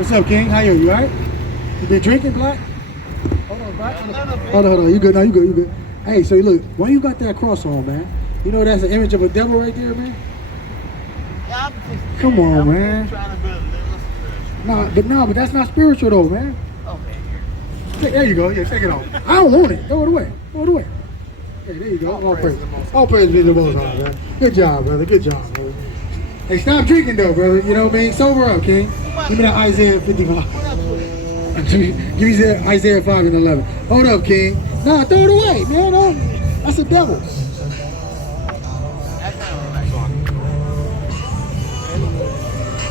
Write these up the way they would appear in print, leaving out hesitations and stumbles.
What's up, King? How are you? You all right? You been drinking, Black? Hold on, Black. Hold on. You good? No, you good. You good. Hey, so look, why you got that cross on, man? You know that's an image of a devil right there, man? Yeah, Come on, man. I'm trying to build a little spiritual. But that's not spiritual though, man. Okay. There you go. Yeah, take it off. I don't want it. Throw it away. Throw it away. Hey, there you go. All praise. All praise be to the Most High, man. Good job, brother. Good job, brother. Hey, stop drinking though, brother. You know what I mean? Sober up, King. Give me that Isaiah 55. Give me that Isaiah 5 and 11. Hold up, King. Nah, throw it away, man. No, that's a devil.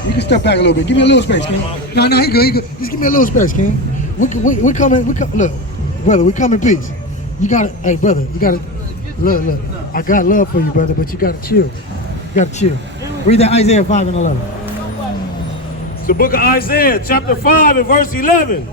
You can step back a little bit. Give me a little space, King. No, he good. Just give me a little space, King. We coming. Look, brother, we come in peace. You gotta, hey, brother, you gotta, look. I got love for you, brother, but you gotta chill. You gotta chill. Read that Isaiah 5 and 11. It's the book of Isaiah, chapter 5 and verse 11.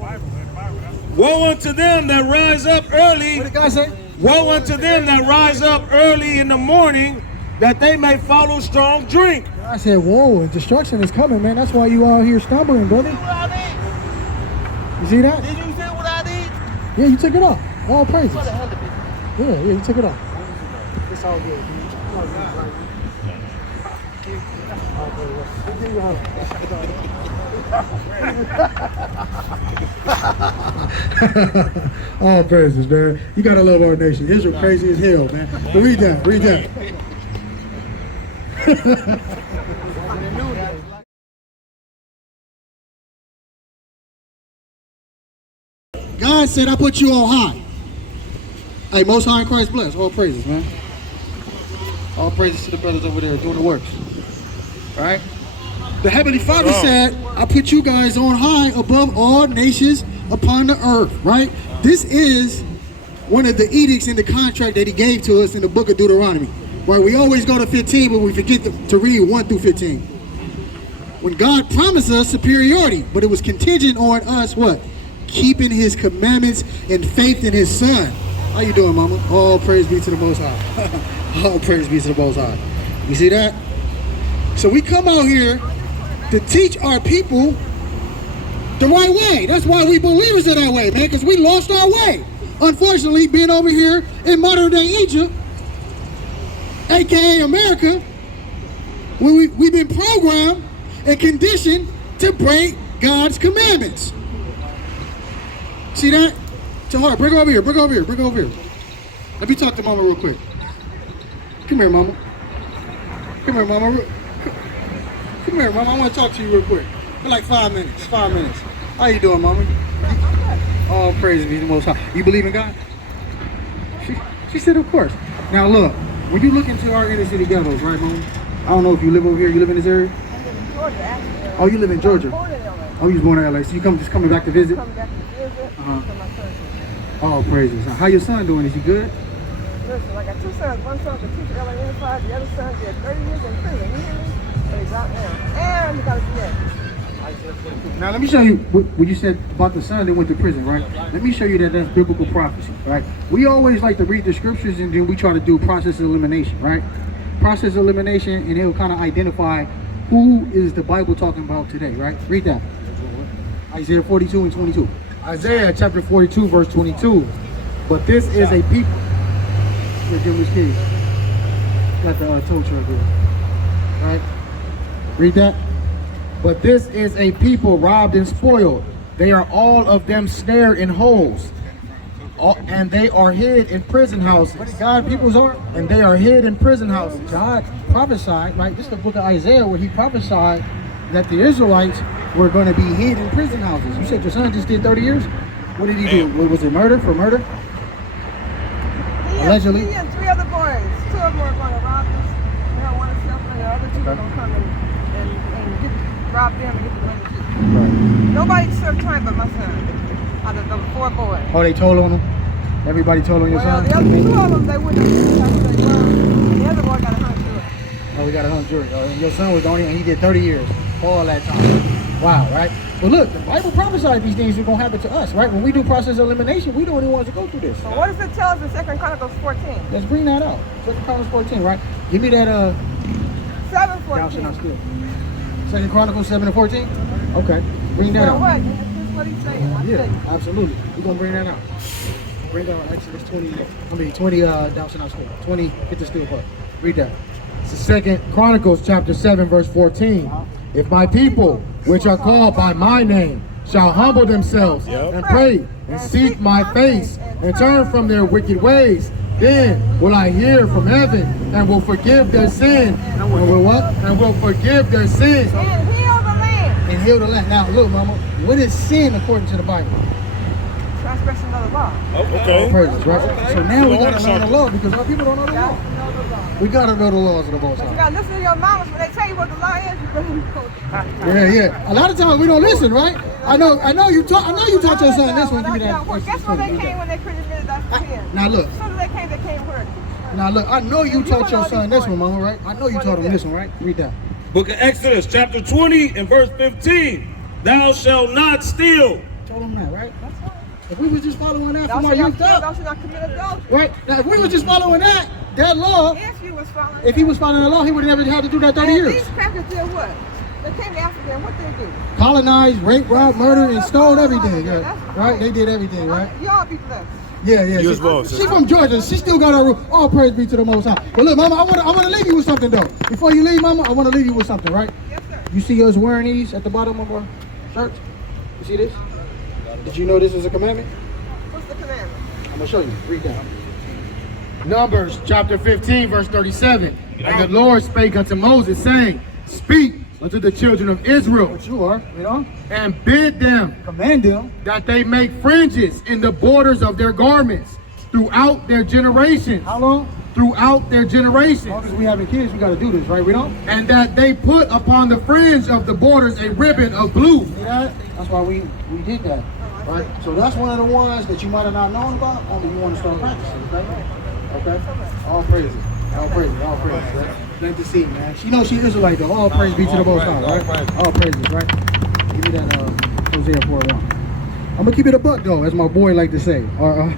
Woe unto them that rise up early. What did God say? Woe unto them that rise up early in the morning, that they may follow strong drink. I said, whoa, and destruction is coming, man. That's why you out here stumbling, brother. What I You see that? did? Did you say what I did? Yeah, you took it off. All praises. What the hell did it? Yeah, you took it off. It's all good. All praises, man. You gotta love our nation. Israel crazy as hell, man. But read that. God said, I put you on high. Hey, Most High in Christ bless. All praises, man. All praises to the brothers over there doing the works. All right? The Heavenly Father said, I put you guys on high above all nations upon the earth, right? This is one of the edicts in the contract that he gave to us in the book of Deuteronomy. Right? We always go to 15, but we forget to read 1 through 15. When God promised us superiority, but it was contingent on us, what? Keeping his commandments and faith in his son. How you doing, mama? All praise be to the Most High. All praise be to the Most High. You see that? So we come out here to teach our people the right way. That's why we believers are that way, man, because we lost our way. Unfortunately, being over here in modern day Egypt, aka America, we've been programmed and conditioned to break God's commandments. See that? Tahar, bring over here. Let me talk to mama real quick. Come here, mama. Come here, mama. I want to talk to you real quick. For like 5 minutes. How you doing, mama? All praise be to the Most High. You believe in God? She said, of course. Now look, when you look into our inner city ghettos, right, mama? I don't know if you live over here. You live in this area? I live in Georgia, actually. Oh, you live in Georgia? I'm born in LA. Oh, you was born in LA. So you just coming back to visit? Coming back to visit for my son. Oh, praises. How your son doing? Is he good? Listen, I got two sons. One son's a teacher at LA Unified. The other son did 30 years in prison. You hear me? But he's out now. And he got a DA. Now let me show you what you said about the son that went to prison, right? Let me show you that that's biblical prophecy, right? We always like to read the scriptures and then we try to do process of elimination, right? Process of elimination, and it'll kind of identify who is the Bible talking about today, right? Read that. Isaiah 42 and 22. Isaiah chapter 42 verse 22. But this is a people. Here, give him his keys. Got the tow truck here. Right? Read that. But this is a people robbed and spoiled. They are all of them snared in holes. And they are hid in prison houses. God peoples are? And they are hid in prison houses. God prophesied, right? This is the book of Isaiah where he prophesied that the Israelites were going to be hid in prison houses. You said your son just did 30 years? What did he do? Was it murder? For murder? Allegedly? He and 3 other boys. 2 of them are going to rob us. One is self, and the other 2 are going to come and rob them and get the money too. Right. Nobody served time but my son. Out of the 4 boys. Oh, they told on him? Everybody told on your Well, son? the other 2 of them, they wouldn't have said they were. And the other boy got a hung jury. Oh, we got a hung jury. And your son was on here and he did 30 years. All that time. Wow, right? But look, the Bible prophesied these things are going to happen to us, right? When we do process elimination, we the only ones to go through this. So what does it tell us in 2 Chronicles 14? Let's bring that out. 2 Chronicles 14, right? Give me that, 7:14. 2 Chronicles 7 and 14? Okay. Bring that You know out. what? This is what he's saying. I Yeah, tell you. absolutely. We're gonna bring that out. Bring out Exodus 20, down to 20, get the steel part. Read that. It's the 2nd Chronicles chapter 7, verse 14. If my people, which are called by my name, shall humble themselves and pray and seek my face and turn from their wicked ways, then will I hear from heaven and will forgive their sin. And will what? And will forgive their sins And heal the land. and heal the land. Now, look, mama, what is sin according to the Bible? Transgression of the law. Okay. Praises, right? So now we gotta learn the law because our people don't know the You got law. to know the law. We gotta know the laws of the Most But you High. got to listen to your mamas when they tell you what the law is. You better go. Yeah. A lot of times we don't listen, right? I know you taught your son this one. Give me that. Guess where they came when they created us here? Now look. As soon as they came where? Now look, I know you taught your son this one, mama, right? I know you taught him this one, right? Read that. Book of Exodus, chapter 20 and verse 15. Thou shalt not steal. Told him that, right? That's right. If we was just following that Thou from our shalt not youth kill, up, thou shalt not commit adultery. right? Now if we was just following that law, If you was following if he was following the law, he would have never had to do that 30 and years. these crackers did what? They came to Africa and what they do? Colonized, rape, rob, murder, and stole everything, right? They did everything, right? Y'all be blessed. Yeah. You as well, sister. She's from Georgia. She still got her roof. All praise be to the Most High. But look, mama, I want to leave you with something though. Before you leave, mama, I want to leave you with something, right? Yes, sir. You see us wearing these at the bottom of our shirts? You see this? Did you know this is a commandment? What's the commandment? I'm gonna show you. Read that. Numbers chapter 15, verse 37. And the Lord spake unto Moses, saying, Speak unto the children of Israel, which you are, and bid them, command them, that they make fringes in the borders of their garments throughout their generations. How long? Throughout their generations. As long as we having kids, we got to do this, right? We don't? And that they put upon the fringe of the borders a ribbon of blue. See that? That's why we did that, right? So that's one of the ones that you might have not known about, only you want to start practicing, okay? Okay? All praises. All praises. All praises. Right? Glad to see, man. She knows she's Israelite, though. All praise be to the Most High, right? All praises, right? Give me that Hosea 4:1. I'm gonna keep it a buck, though, as my boy like to say, or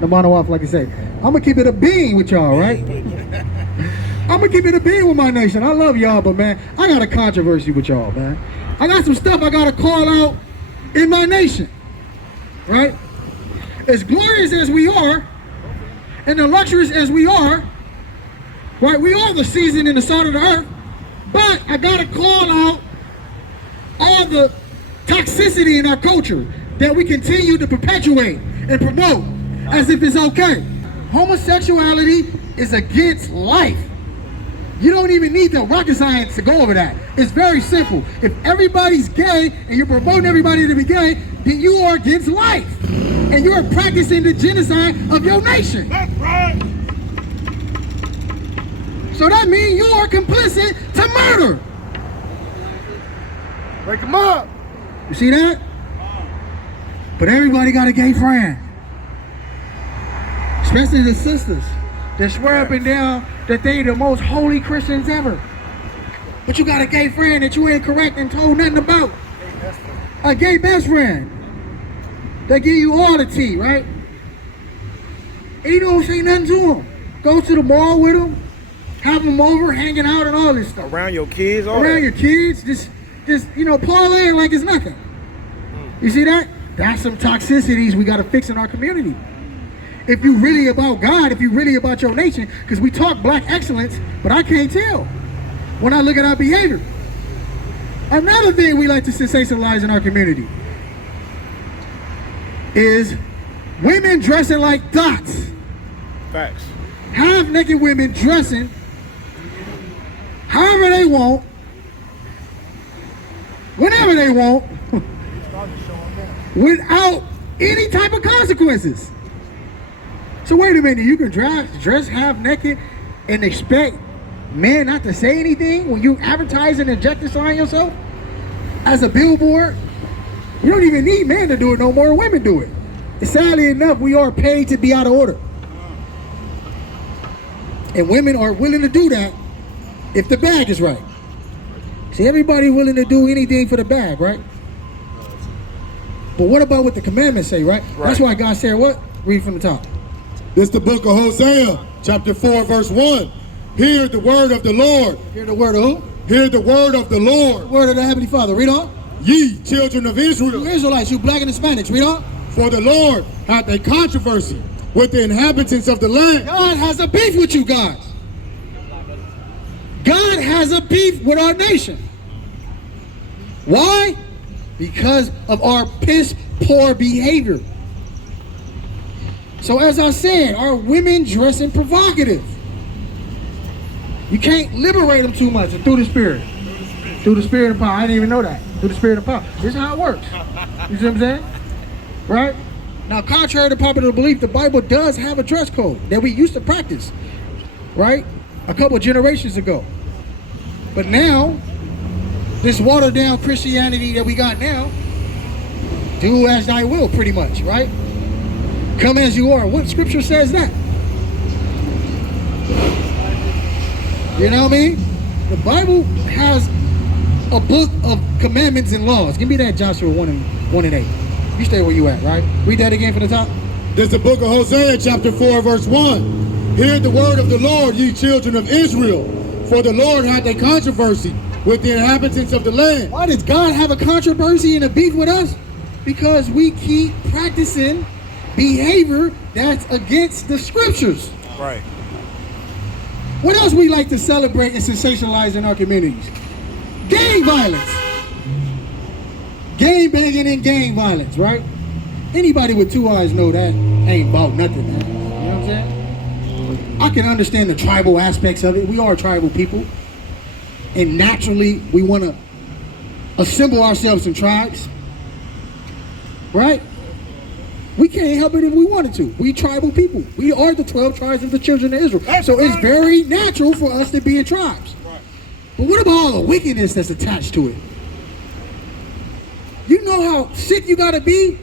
the Monowaf like to say. I'm gonna keep it a bean with y'all, right? I'm gonna keep it a bean with my nation. I love y'all, but man, I got a controversy with y'all, man. I got some stuff I gotta call out in my nation, right? As glorious as we are, and the luxurious as we are, right? We are the season and the salt of the earth, but I gotta call out all the toxicity in our culture that we continue to perpetuate and promote as if it's okay. Homosexuality is against life. You don't even need the rocket science to go over that. It's very simple. If everybody's gay and you're promoting everybody to be gay, then you are against life. And you are practicing the genocide of your nation. That's right. So that means you are complicit to murder. Wake them up. You see that? But everybody got a gay friend. Especially the sisters that swear up and down that they the most holy Christians ever. But you got a gay friend that you ain't correct and told nothing about. A gay best friend. They give you all the tea, right? And you don't say nothing to them. Go to the mall with them, have them over, hanging out and all this stuff. Around your kids, all Around that. your kids, just parlaying like it's nothing. You see that? That's some toxicities we got to fix in our community. If you really about God, if you really about your nation, because we talk black excellence, but I can't tell when I look at our behavior. Another thing we like to sensationalize in our community is women dressing like dots. Facts. Half-naked women dressing however they want, whenever they want, without any type of consequences. So wait a minute, you can dress half-naked and expect men not to say anything when you advertise and inject this on yourself as a billboard? You don't even need men to do it no more, women do it. And sadly enough, we are paid to be out of order. And women are willing to do that if the bag is right. See, everybody willing to do anything for the bag, right? But what about what the commandments say, right? That's why God said what? Read from the top. This is the book of Hosea, chapter 4, verse 1. Hear the word of the Lord. Hear the word of who? Hear the word of the Lord. Word of the Heavenly Father. Read on. ye children of You Israel, Israelites, you black and Hispanics, read on. for the Lord hath a controversy with the inhabitants of the land. God has a beef with you guys. God has a beef with our nation. Why? Because of our piss poor behavior. So as I said, our women dressing provocative. You can't liberate them too much through the spirit. Through the spirit of power. I didn't even know that. Through the spirit of power. This is how it works. You see what I'm saying? Right? Now, contrary to popular belief, the Bible does have a dress code that we used to practice, right? A couple of generations ago. But now, this watered down Christianity that we got now, do as thy will, pretty much, right? Come as you are. What scripture says that? You know what I mean? The Bible has a book of commandments and laws. Give me that Joshua 1 and 8. You stay where you at, right? Read that again from the top. This is the book of Hosea, chapter 4, verse 1. Hear the word of the Lord, ye children of Israel, for the Lord hath a controversy with the inhabitants of the land. Why does God have a controversy and a beef with us? Because we keep practicing behavior that's against the scriptures. Right. What else we like to celebrate and sensationalize in our communities? Gang violence. Gang banging and gang violence, right? Anybody with two eyes know that ain't about nothing, man. You know what I'm saying? I can understand the tribal aspects of it. We are tribal people. And naturally, we want to assemble ourselves in tribes. Right? We can't help it if we wanted to. We tribal people. We are the 12 tribes of the children of Israel. So it's very natural for us to be in tribes. But what about all the wickedness that's attached to it? You know how sick you gotta be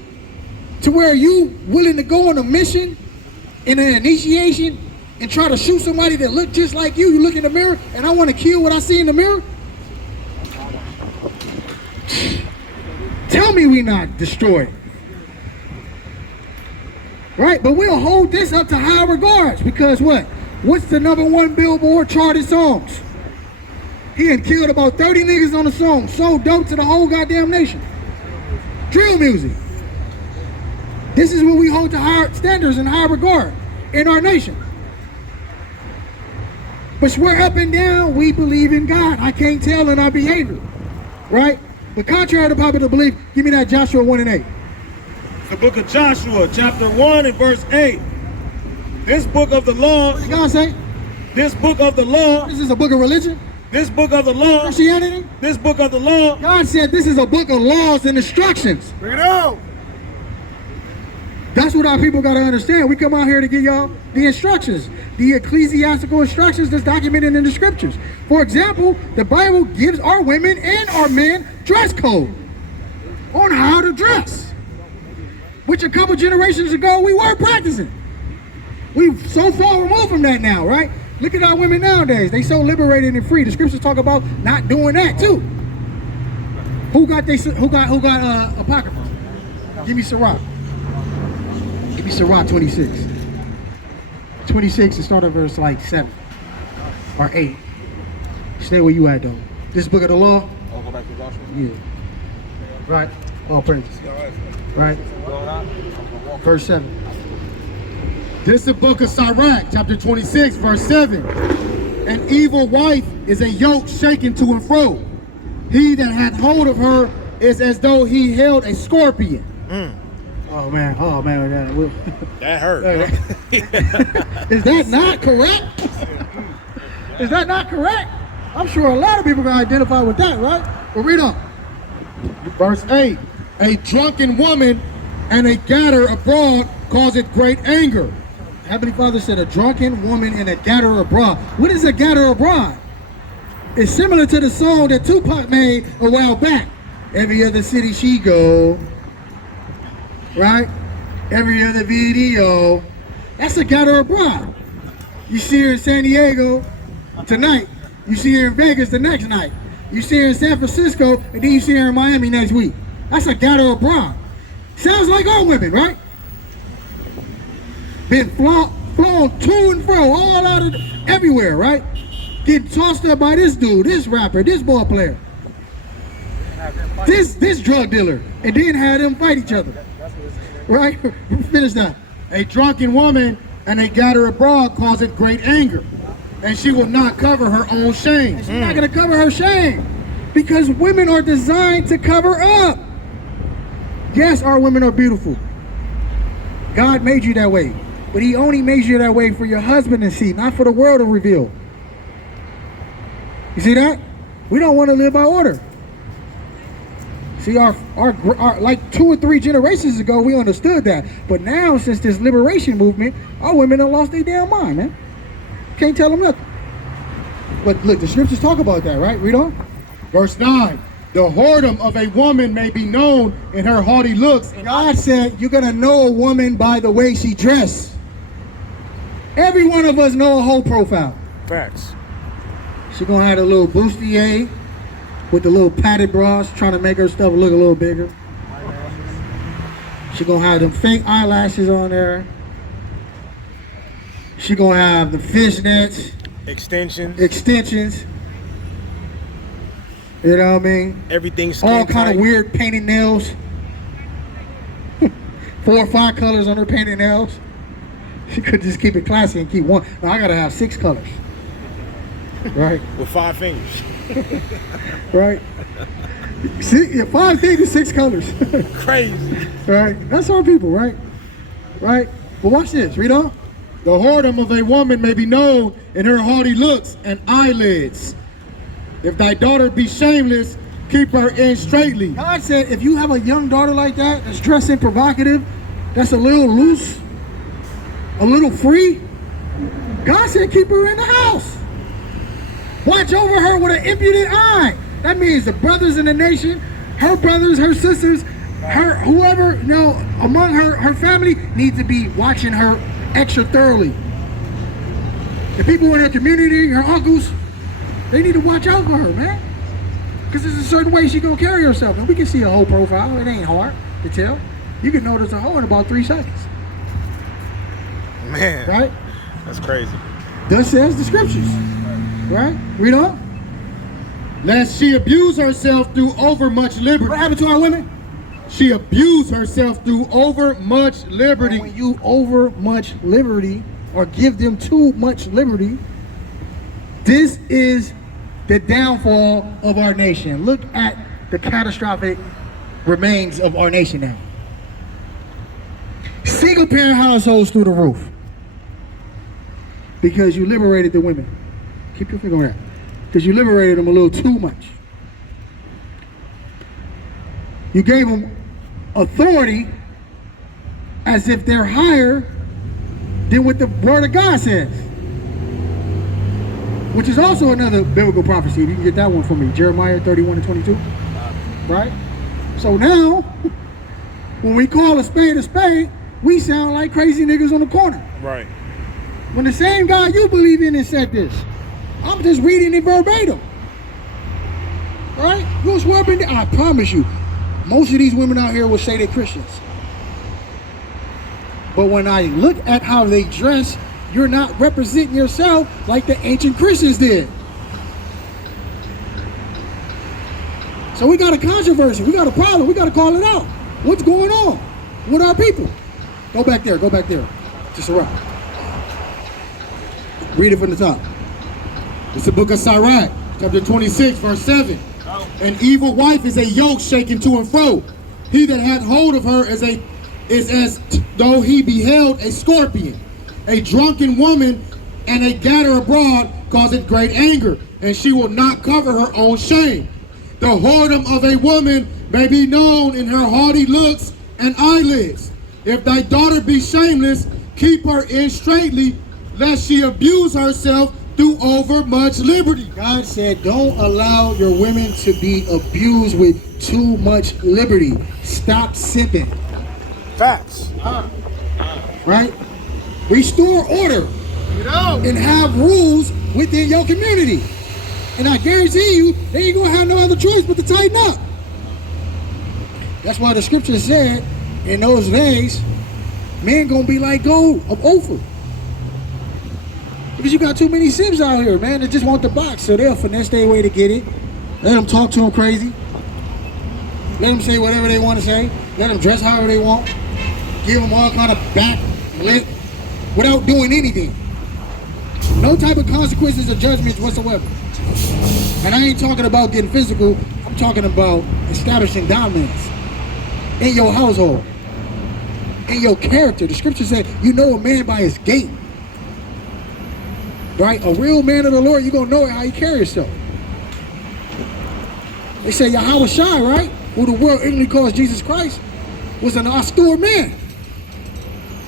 to where you willing to go on a mission in an initiation and try to shoot somebody that look just like you. You look in the mirror and I want to kill what I see in the mirror? Tell me we not destroyed. Right? But we'll hold this up to high regards because what? What's the #1 Billboard charted songs? He had killed about 30 niggas on the song. So dope to the whole goddamn nation. Drill music. This is what we hold to higher standards and high regard in our nation. But we're up and down, we believe in God. I can't tell in our behavior. Right? But contrary to popular belief, give me that Joshua 1 and 8. The book of Joshua, chapter 1 and verse 8. This book of the law, What did God say? this book of the law, This is a book of religion? this book of the law, Christianity? this book of the law, God said this is a book of laws and instructions. Bring it out. That's what our people got to understand. We come out here to give y'all the instructions, the ecclesiastical instructions that's documented in the scriptures. For example, the Bible gives our women and our men dress code on how to dress, which a couple generations ago we were practicing. We've so far removed from that now, right? Look at our women nowadays. They so liberated and free. The scriptures talk about not doing that too. Who got Apocrypha? Give me Sirach. Give me Sirach 26. 26 and start at verse like 7 or 8. Stay where you at though. This book of the law. I'll go back to Joshua. Yeah. Right. All praises. Right. Verse 7. This is the book of Sirach, chapter 26, verse 7. An evil wife is a yoke shaken to and fro. He that hath hold of her is as though he held a scorpion. Oh man. That hurt. Is that not correct? Is that not correct? I'm sure a lot of people can identify with that, right? But read on. Verse 8. A drunken woman and a gatter abroad causeth great anger. Heavenly Father said a drunken woman and a gatherer abroad. What is a gatherer abroad? It's similar to the song that Tupac made a while back. Every other city she go, right? Every other video. That's a gatherer abroad. You see her in San Diego tonight. You see her in Vegas the next night. You see her in San Francisco, and then you see her in Miami next week. That's a gatherer abroad. Sounds like our women, right? Been flown to and fro, all out of everywhere, right? Getting tossed up by this dude, this rapper, this ball player. This drug dealer, and then had them fight each other. Right? Finish that. A drunken woman and a gatherer abroad causeth great anger, and she will not cover her own shame. She's not going to cover her shame because women are designed to cover up. Yes, our women are beautiful. God made you that way, but he only made you that way for your husband to see, not for the world to reveal. You see that? We don't want to live by order. See, our like 2 or 3 generations ago, we understood that. But now, since this liberation movement, our women have lost their damn mind, man. Can't tell them nothing. But look, the scriptures talk about that, right? Read on. Verse 9. The whoredom of a woman may be known in her haughty looks. God said you're going to know a woman by the way she dressed. Every one of us know a whole profile. Facts. She going to have a little bustier with the little padded bras, trying to make her stuff look a little bigger. She going to have them fake eyelashes on there. She going to have the fishnets. Extensions. You know what I mean? Everything's all kind of weird painted nails. 4 or 5 colors on her painted nails. She could just keep it classy and keep one. No, I gotta have 6 colors. Right? With 5 fingers. Right? 5 fingers, 6 colors. Crazy. Right? That's our people, right? Right? But watch this. Read on. The whoredom of a woman may be known in her haughty looks and eyelids. If thy daughter be shameless, keep her in straitly. God said if you have a young daughter like that, that's dressing provocative, that's a little loose, a little free, God said keep her in the house. Watch over her with an impudent eye. That means the brothers in the nation, her brothers, her sisters, her whoever, you know, among her family needs to be watching her extra thoroughly. The people in her community, her uncles, they need to watch out for her, man. Because there's a certain way she gonna carry herself. And we can see a whole profile. It ain't hard to tell. You can notice a hoe in about 3 seconds. Man. Right? That's crazy. Thus says the scriptures. Right? Read on. Lest she abuse herself through overmuch liberty. What happened to our women? She abused herself through overmuch liberty. When you overmuch liberty or give them too much liberty, this is the downfall of our nation. Look at the catastrophic remains of our nation now. Single parent households through the roof. Because you liberated the women. Keep your finger on that. Because you liberated them a little too much. You gave them authority as if they're higher than what the word of God says. Which is also another biblical prophecy. You can get that one for me. Jeremiah 31 and 22. Right? So now, when we call a spade, we sound like crazy niggas on the corner. Right. When the same God you believe in has said this. I'm just reading it verbatim. Right? You'll swear up in there. I promise you, most of these women out here will say they're Christians. But when I look at how they dress, you're not representing yourself like the ancient Christians did. So we got a controversy. We got a problem. We got to call it out. What's going on with our people? Go back there. Go back there. Just around. Read it from the top. It's the book of Sirach, chapter 26, verse 7. An evil wife is a yoke shaken to and fro. He that hath hold of her is as though he beheld a scorpion. A drunken woman and a gatherer abroad causeth great anger, and she will not cover her own shame. The whoredom of a woman may be known in her haughty looks and eyelids. If thy daughter be shameless, keep her in straitly, lest she abuse herself through overmuch liberty. God said, don't allow your women to be abused with too much liberty. Stop simping. Facts. Right? Restore order. And have rules within your community. And I guarantee you, they ain't gonna have no other choice but to tighten up. That's why the scripture said, in those days, men gonna be like gold of Ophir. Because you got too many Sims out here, man, that just want the box, so they'll finesse their way to get it. Let them talk to them crazy. Let them say whatever they want to say. Let them dress however they want. Give them all kind of back lip without doing anything. No type of consequences or judgments whatsoever. And I ain't talking about getting physical. I'm talking about establishing dominance in your household, in your character. The scripture said, you know a man by his gait. Right? A real man of the Lord, you're going to know how you carry yourself. They say Yahweh Shai, right? Who the world ignorantly calls Jesus Christ, was an austere man.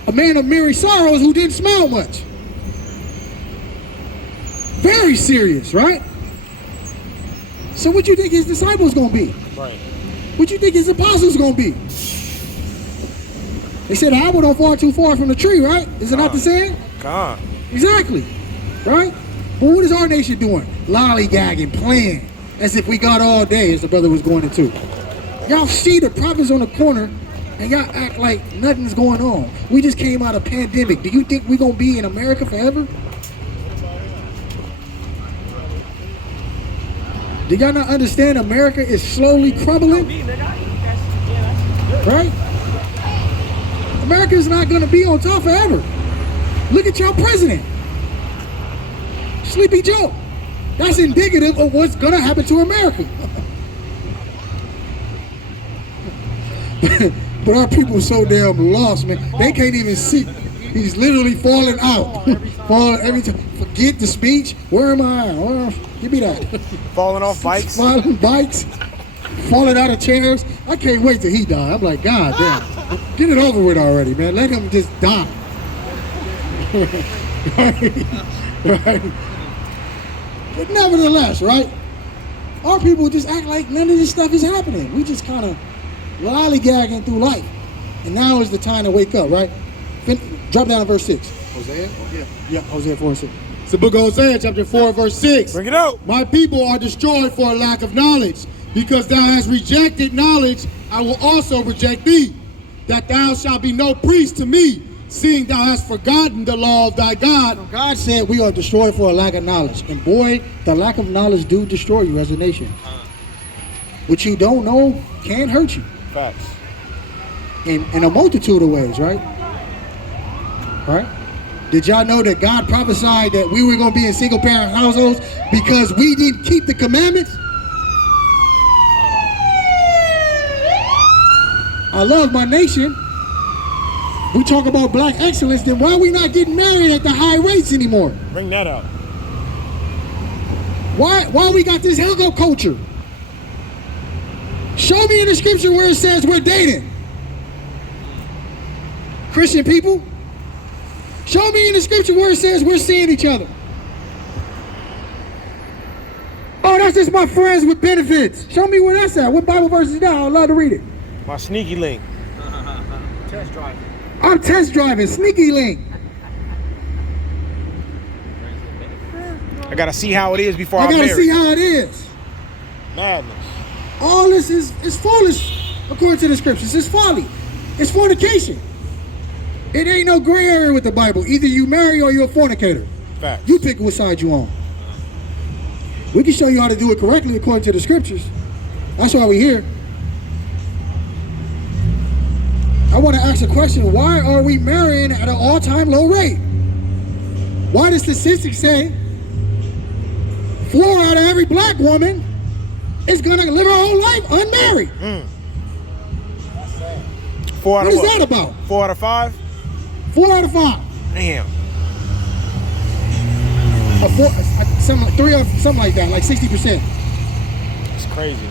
A man of merry sorrows who didn't smile much. Very serious, right? So what you think his disciples gonna be? Right. What you think his apostles gonna be? They said the apple don't fall too far from the tree, right? Is it not the saying? God. Exactly, right? But what is our nation doing? Lollygagging, playing, as if we got all day, as the brother was going into. Y'all see the prophets on the corner, and y'all act like nothing's going on. We just came out of pandemic. Do you think we're gonna be in America forever? Do y'all not understand America is slowly crumbling? Right? America is not gonna be on top forever. Look at y'all president. Sleepy Joe. That's indicative of what's gonna happen to America. But our people are so damn lost, man. They can't even see. He's literally falling out. Falling every time. Forget the speech. Where am I? Oh, give me that. Falling off bikes. Falling bikes. Falling out of chairs. I can't wait till he die. I'm like, God damn. Get it over with already, man. Let him just die. Right? But nevertheless, right? Our people just act like none of this stuff is happening. We just kind of lollygagging through life. And now is the time to wake up, right? Drop down to verse 6. Hosea? Yeah, Hosea 4 and 6. It's the book of Hosea, chapter 4, verse 6. Bring it out. My people are destroyed for a lack of knowledge. Because thou hast rejected knowledge, I will also reject thee. That thou shalt be no priest to me, seeing thou hast forgotten the law of thy God. God said we are destroyed for a lack of knowledge. And boy, the lack of knowledge do destroy you as a nation. What you don't know can hurt you. Facts. In a multitude of ways, right? Right? Did y'all know that God prophesied that we were going to be in single parent households because we didn't keep the commandments? I love my nation. We talk about black excellence, then why are we not getting married at the high rates anymore? Bring that out. Why we got this hookup culture? Show me in the scripture where it says we're dating. Christian people. Show me in the scripture where it says we're seeing each other. Oh, that's just my friends with benefits. Show me where that's at. What Bible verse is that? I'd love to read it. My sneaky link. I'm test driving. Sneaky link. I gotta see how it is before I I'm gotta married. see how it is. Madness. All this is foolish according to the scriptures. It's folly. It's fornication. It ain't no gray area with the Bible. Either you marry or you're a fornicator. Facts. You pick what side you on. We can show you how to do it correctly according to the scriptures. That's why we're here. I want to ask a question. Why are we marrying at an all-time low rate? Why does statistics say 4 out of every black woman is going to live her whole life unmarried? 4 out What of is that about? 4 out of 5? 4 out of 5. Damn. Something like that, like 60%. It's crazy.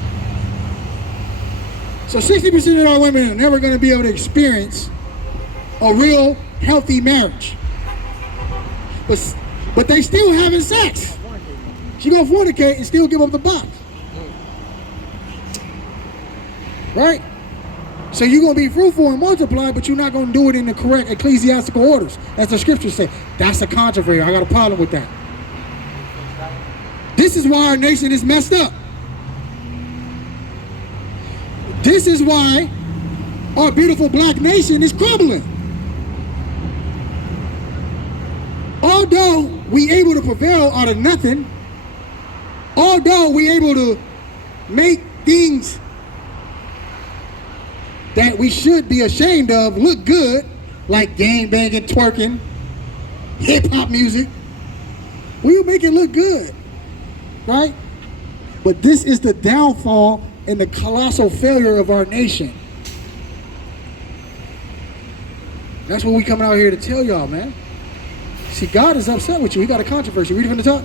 So 60% of our women are never going to be able to experience a real healthy marriage. But they still having sex. She gonna fornicate and still give up the box. Right? So you're gonna be fruitful and multiply, but you're not gonna do it in the correct ecclesiastical orders, as the scriptures say. That's a controversy. I got a problem with that. This is why our nation is messed up. This is why our beautiful black nation is crumbling. Although we able to prevail out of nothing, although we able to make things that we should be ashamed of look good, like gang banging, twerking, hip-hop music. We'll make it look good, right? But this is the downfall and the colossal failure of our nation. That's what we coming out here to tell y'all, man. See, God is upset with you. He got a controversy. Read it from the top.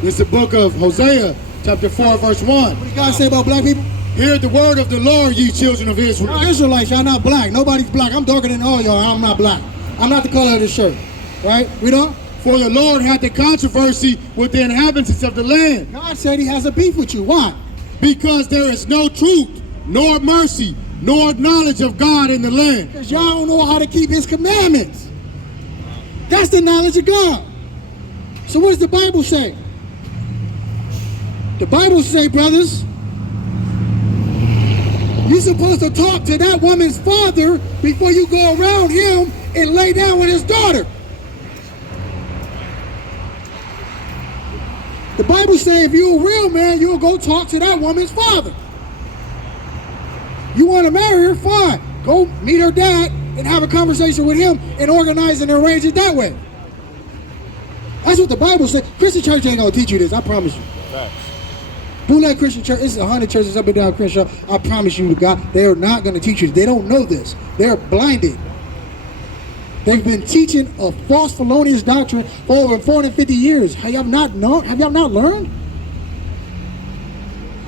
This is the book of Hosea, chapter 4, verse 1. What did God say about black people? Hear the word of the Lord, ye children of Israel. Y'all Israelites, y'all not black. Nobody's black. I'm darker than all y'all. I'm not black. I'm not the color of this shirt. Right? Read on. For the Lord had the controversy with the inhabitants of the land. God said he has a beef with you. Why? Because there is no truth, nor mercy, nor knowledge of God in the land. Because y'all don't know how to keep his commandments. That's the knowledge of God. So what does the Bible say? The Bible say, brothers, you're supposed to talk to that woman's father before you go around him and lay down with his daughter. The Bible say if you're a real man, you'll go talk to that woman's father. You want to marry her? Fine. Go meet her dad and have a conversation with him and organize and arrange it that way. That's what the Bible says. Christian church ain't going to teach you this, I promise you. Bootleg Christian church, this is 100 churches up and down Christian church. I promise you to God, they are not going to teach you this. They don't know this. They're blinded. They've been teaching a false felonious doctrine for over 450 years. Have y'all not known? Have y'all not learned?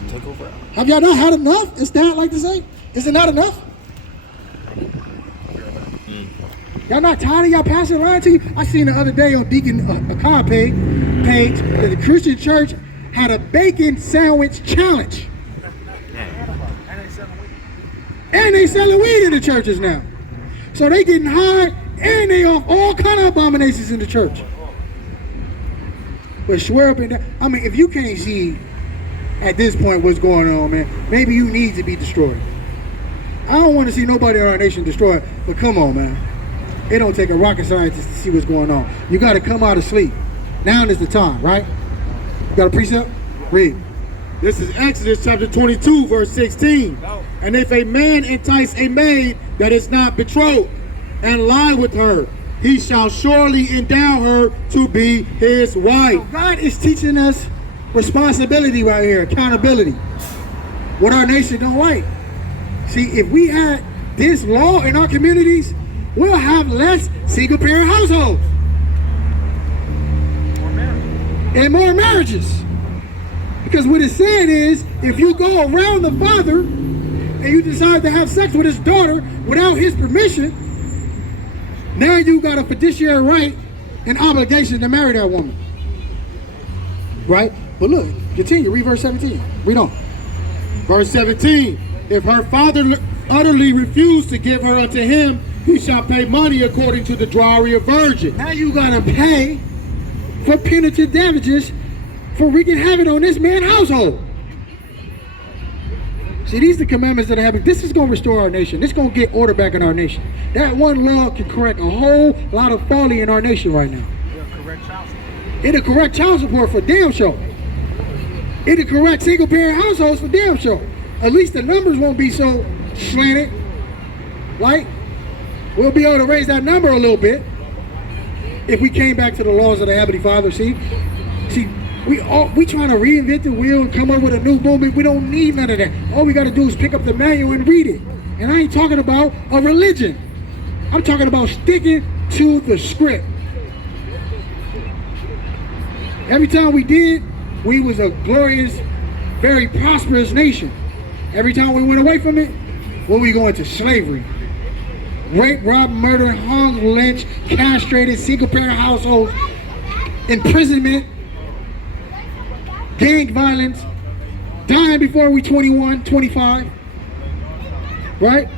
Take over. Have y'all not had enough? Is that like to say? Is it not enough? Y'all not tired of y'all pastor lying to you? I seen the other day on Deacon Akon page that the Christian church had a bacon sandwich challenge. And they selling weed in the churches now. So they getting high and they off all kind of abominations in the church. But swear up and down. I mean, if you can't see at this point what's going on, man, maybe you need to be destroyed. I don't want to see nobody in our nation destroyed, but come on, man. It don't take a rocket scientist to see what's going on. You got to come out of sleep. Now is the time, right? You got a precept? Read. This is Exodus chapter 22, verse 16. And if a man entice a maid that is not betrothed and lie with her, he shall surely endow her to be his wife. God is teaching us responsibility right here, accountability. What our nation don't like. See, if we had this law in our communities, we'll have less single parent households. And more marriages. Because what it's saying is, if you go around the father and you decide to have sex with his daughter without his permission, now you got a fiduciary right and obligation to marry that woman. Right? But look, continue, read verse 17. Read on. Verse 17. If her father utterly refused to give her unto him, he shall pay money according to the dowry of virgin. Now you gotta pay for punitive damages for wreaking havoc on this man's household. See, these are the commandments that are happening. This is going to restore our nation. This is going to get order back in our nation. That one law can correct a whole lot of folly in our nation right now. It'll correct child support for damn sure. It'll correct single parent households for damn sure. At least the numbers won't be so slanted. Right? We'll be able to raise that number a little bit if we came back to the laws of the Heavenly Father. See, we trying to reinvent the wheel and come up with a new movement. We don't need none of that. All we got to do is pick up the manual and read it. And I ain't talking about a religion. I'm talking about sticking to the script. Every time we did, we was a glorious, very prosperous nation. Every time we went away from it, what we going to? Slavery. Rape, rob, murder, hung, lynched, castrated, single parent households, imprisonment, gang violence, dying before we 21, 25, right?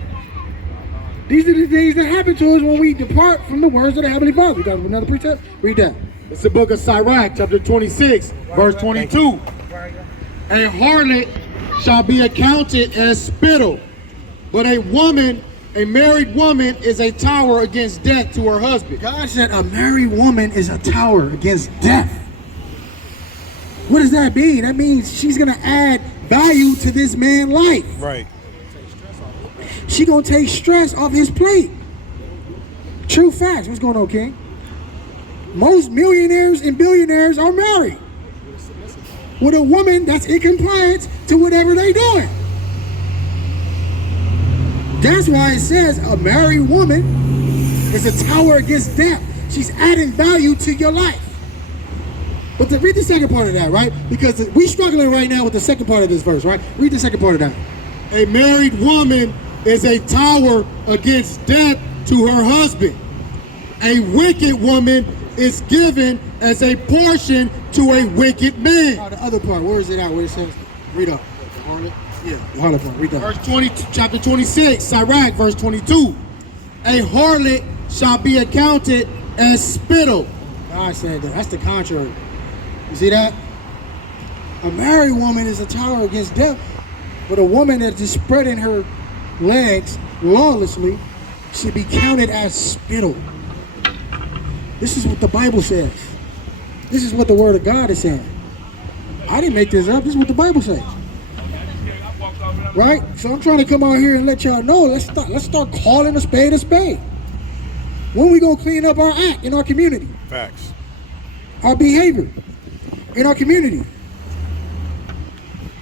These are the things that happen to us when we depart from the words of the Heavenly Father. You got another precept? Read that. It's the book of Sirach, chapter 26, verse 22. A harlot shall be accounted as spittle, but a married woman is a tower against death to her husband. God said a married woman is a tower against death. What does that mean? That means she's going to add value to this man's life. Right. She gonna take stress off his plate. True facts. What's going on, King? Most millionaires and billionaires are married with a woman that's in compliance to whatever they doing. That's why it says a married woman is a tower against death. She's adding value to your life. But read the second part of that, right? Because we struggling right now with the second part of this verse, right? Read the second part of that. A married woman is a tower against death to her husband. A wicked woman is given as a portion to a wicked man. Oh, the other part, where is it at? Where it says, read up. Yeah, the harlot part, read that. Verse 20, chapter 26, Sirach, verse 22. A harlot shall be accounted as spittle. God said that. That's the contrary. You see that? A married woman is a tower against death, but a woman that's just spreading her legs lawlessly should be counted as spittle. This is what the Bible says. This is what the Word of God is saying. I didn't make this up. This is what the Bible says. Right? So I'm trying to come out here and let y'all know, let's start calling a spade a spade. When we gonna clean up our act in our community? Facts. Our behavior in our community.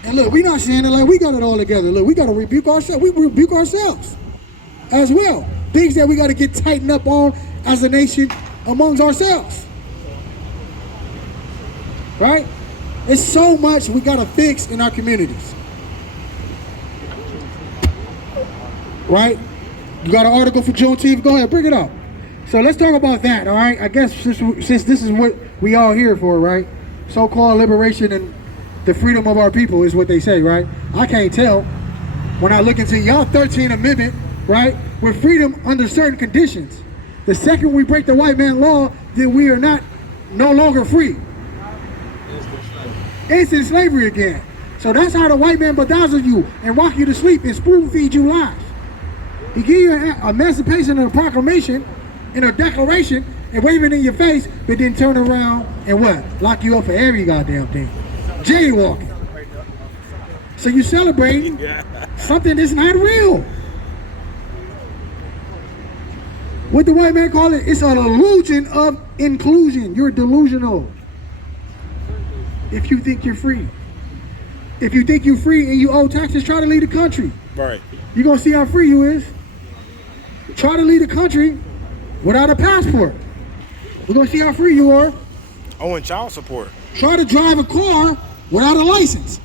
And look, we're not saying it like we got it all together. Look, we gotta rebuke ourselves. We rebuke ourselves as well. Things that we gotta get tightened up on as a nation amongst ourselves. Right? There's so much we gotta fix in our communities. Right? You got an article for Juneteenth? Go ahead, bring it up. So let's talk about that, all right? I guess since this is what we all here for, right? So-called liberation and the freedom of our people is what they say, right? I can't tell when I look into y'all 13th Amendment, right? With freedom under certain conditions. The second we break the white man law, then we are no longer free. It's in slavery again. So that's how the white man bedazzle you and rock you to sleep and spoon feed you lies. He give you an emancipation and a proclamation and a declaration and wave it in your face, but then turn around and what? Lock you up for every goddamn thing. Jaywalking. So you celebrating something that's not real. What the white man call it? It's an illusion of inclusion. You're delusional. If you think you're free. If you think you're free and you owe taxes, try to leave the country. Right. You're gonna see how free you is. Try to leave the country without a passport. We're gonna see how free you are. Owing child support. Try to drive a car without a license.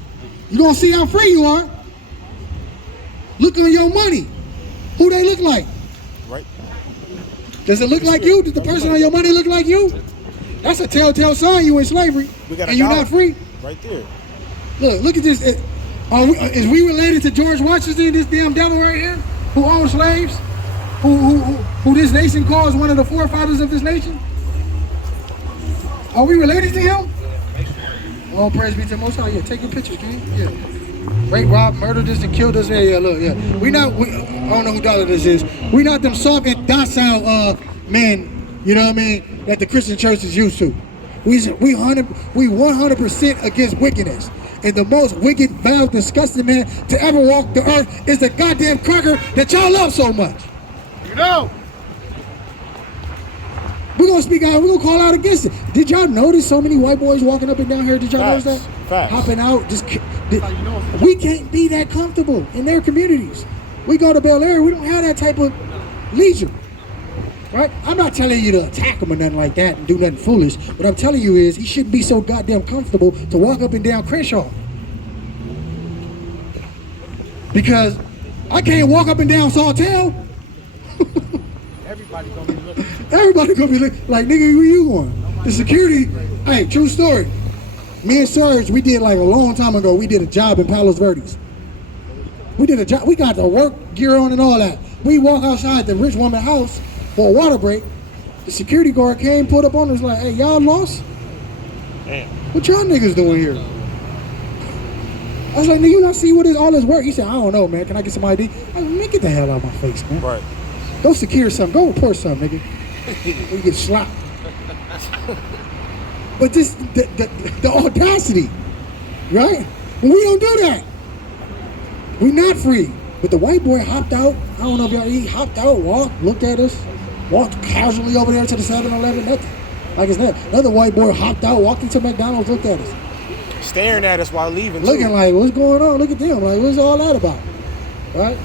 You're gonna see how free you are. Look on your money. Who they look like? Right. Does it look like you? Does the person on your money look like you? That's a telltale sign you in slavery. And you're not free. Right there. Look at this. Is we related to George Washington, this damn devil right here, who owned slaves? Who this nation calls one of the forefathers of this nation? Are we related to him? Oh, praise be to the Most High. Yeah, take your pictures, King. Yeah. Rape, rob, murdered us, and killed us. Yeah, look, yeah. I don't know who dollar this is. We not them soft and docile men, you know what I mean, that the Christian church is used to. We 100% against wickedness. And the most wicked, vile, disgusting man to ever walk the earth is the goddamn cracker that y'all love so much. You know. We're gonna speak out, we're gonna call out against it. Did y'all notice so many white boys walking up and down here? Did y'all notice that? Facts. Hopping out, we can't be that comfortable in their communities. We go to Bel Air, we don't have that type of leisure. Right? I'm not telling you to attack him or nothing like that and do nothing foolish. What I'm telling you is he shouldn't be so goddamn comfortable to walk up and down Crenshaw. Because I can't walk up and down Sawtell. Everybody gonna be looking. Everybody gonna be like, nigga, where you going? The security, hey, true story. Me and Serge, we did like a long time ago, we did a job in Palos Verdes. We did a job, we got the work gear on and all that. We walk outside the rich woman's house for a water break. The security guard came, pulled up on us like, hey, y'all lost? Damn. What y'all niggas doing here? I was like, nigga, you not see what is all this work? He said, I don't know, man. Can I get some ID? I was like, man, get the hell out of my face, man. Right. Go secure something. Go report something, nigga. You get slapped. But this, the audacity, right? Well, we don't do that. We're not free. But the white boy hopped out. I don't know if he hopped out, walked, looked at us, walked casually over there to the 7-Eleven, nothing. Like it's that. Another white boy hopped out, walked into McDonald's, looked at us. Staring at us while leaving. Looking too. like, what's going on? Look at them. Like, what's all that about? Right?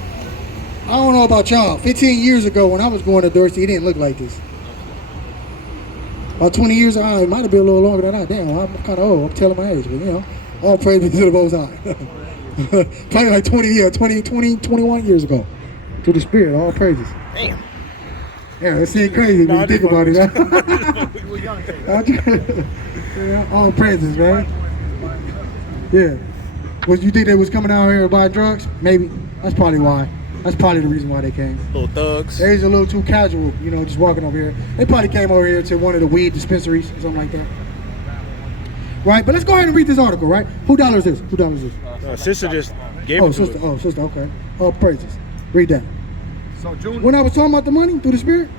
I don't know about y'all. 15 years ago when I was going to Dorsey, it didn't look like this. About 20 years ago, it might have been a little longer than that. Damn, I'm kind of old. I'm telling my age, but you know, all praise be to the Most High. Probably like 21 years ago. To the Spirit, all praises. Damn. Yeah, it seems crazy when you think about it. Yeah, all praises, man. Yeah. Was you think they was coming out here to buy drugs? Maybe. That's probably why. That's probably the reason why they came. Little thugs. They's a little too casual, you know, just walking over here. They probably came over here to one of the weed dispensaries or something like that. Right, but let's go ahead and read this article, right? Who dollars this? Who dollars this? Sister just gave Oh, it to sister. us. Oh, sister. Okay. All praises. Read that. So June. When I was talking about the money through the Spirit,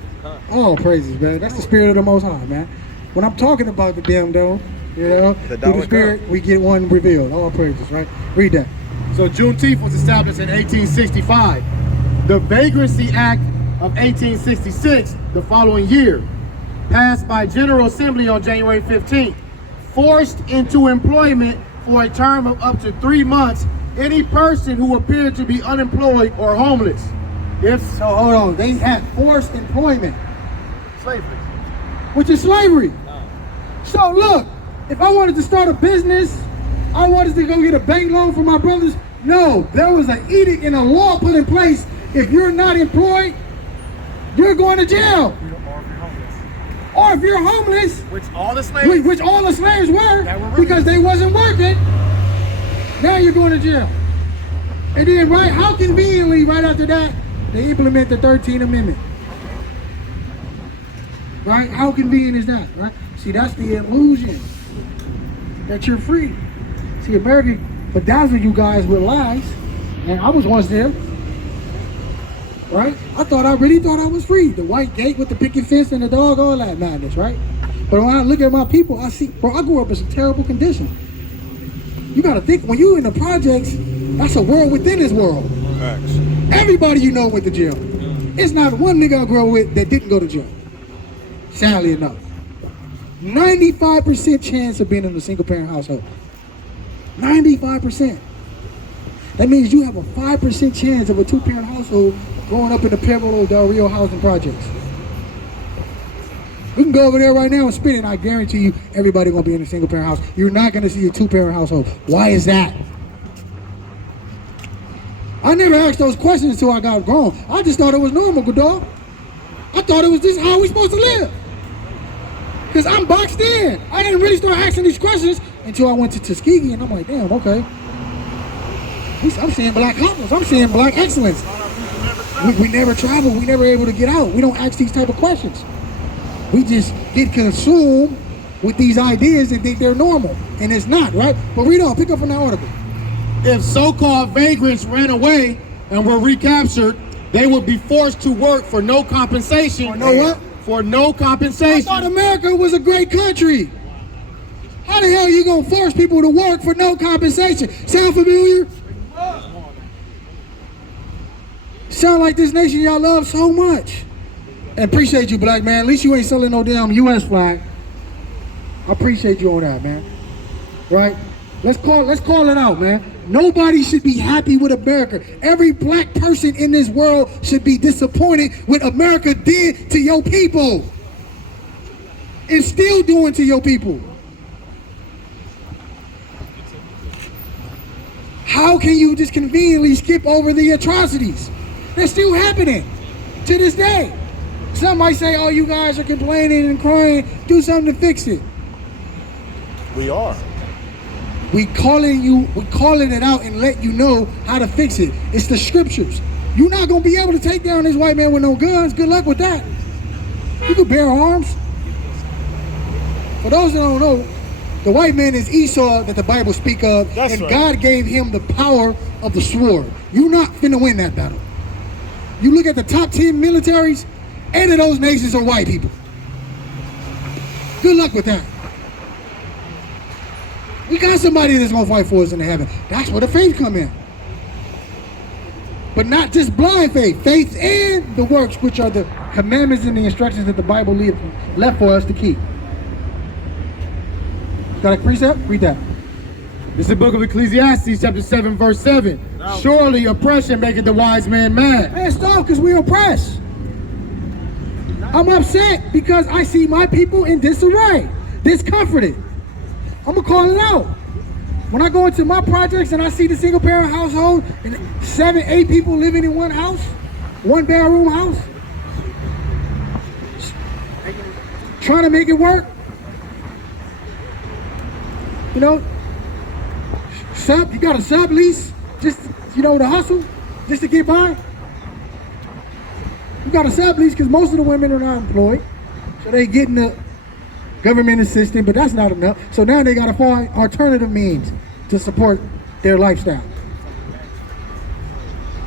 all praises, man. That's the Spirit of the Most High, man. When I'm talking about the damn though, you know, through the Spirit, we get one revealed. All praises, right? Read that. So Juneteenth was established in 1865. The Vagrancy Act of 1866, the following year, passed by General Assembly on January 15th, forced into employment for a term of up to 3 months any person who appeared to be unemployed or homeless. If So hold on. They had forced employment, slavery. which is slavery. So look, if I wanted to start a business, I wanted to go get a bank loan for my brothers. No, there was an edict and a law put in place. If you're not employed, you're going to jail. Or if you're homeless, Which all the slaves. which all the slaves were, That were working. because they wasn't working, now you're going to jail. And then right, how conveniently right after that, they implement the 13th Amendment. Right? How convenient is that, right? See, that's the illusion that you're free. See, America bedazzled you guys with lies, and I was once there. Right? I really thought I was free. The white gate with the picket fence and the dog, all that madness, right? But when I look at my people, I see, bro, I grew up in some terrible conditions. You gotta think, when you in the projects, that's a world within this world. Facts. Everybody you know went to jail. It's not one nigga I grew up with that didn't go to jail. Sadly enough. 95% chance of being in a single parent household. 95%. That means you have a 5% chance of a 2-parent household growing up in the Pueblo Del Rio housing projects. We can go over there right now and spin it, and I guarantee you everybody gonna be in a single parent house. You're not gonna see a 2-parent household. Why is that? I never asked those questions until I got grown. I just thought it was normal, good dog. I thought it was just how we supposed to live. Because I'm boxed in. I didn't really start asking these questions until I went to Tuskegee, and I'm like, damn, okay. I'm seeing black couples. I'm seeing black excellence. We never travel. We never able to get out. We don't ask these type of questions. We just get consumed with these ideas and think they're normal, and it's not, right? But read on. Pick up from that article. If so-called vagrants ran away and were recaptured, they would be forced to work for no compensation. For no what? For no I compensation. thought America was a great country. How the hell are you gonna force people to work for no compensation? Sound familiar? Sound like this nation y'all love so much. And appreciate you, black man. At least you ain't selling no damn U.S. flag. I appreciate you on that, man. Right? Let's call it out, man. Nobody should be happy with America. Every black person in this world should be disappointed what America did to your people. And still doing to your people. How can you just conveniently skip over the atrocities? They're still happening to this day. Some might say, oh, you guys are complaining and crying. Do something to fix it. We are. We calling it out and let you know how to fix it. It's the scriptures. You're not gonna be able to take down this white man with no guns. Good luck with that. You can bear arms. For those that don't know, the white man is Esau that the Bible speak of, That's and right. God gave him the power of the sword. You're not finna win that battle. You look at the top 10 militaries, 8 of those nations are white people. Good luck with that. We got somebody that's gonna fight for us in the heaven. That's where the faith come in. But not just blind faith. Faith and the works, which are the commandments and the instructions that the Bible left for us to keep. Got a precept? Read that. This is the book of Ecclesiastes, chapter 7, verse 7. Surely oppression maketh the wise man mad. Man, stop, because we're oppressed. I'm upset because I see my people in disarray, discomforted. I'm going to call it out. When I go into my projects and I see the single parent household and 7, 8 people living in one house, 1 bedroom house, trying to make it work, you know, you got a sublease, just, you know, to hustle, just to get by. You got a sublease because most of the women are not employed, so they getting the government assistance, but that's not enough. So now they got to find alternative means to support their lifestyle.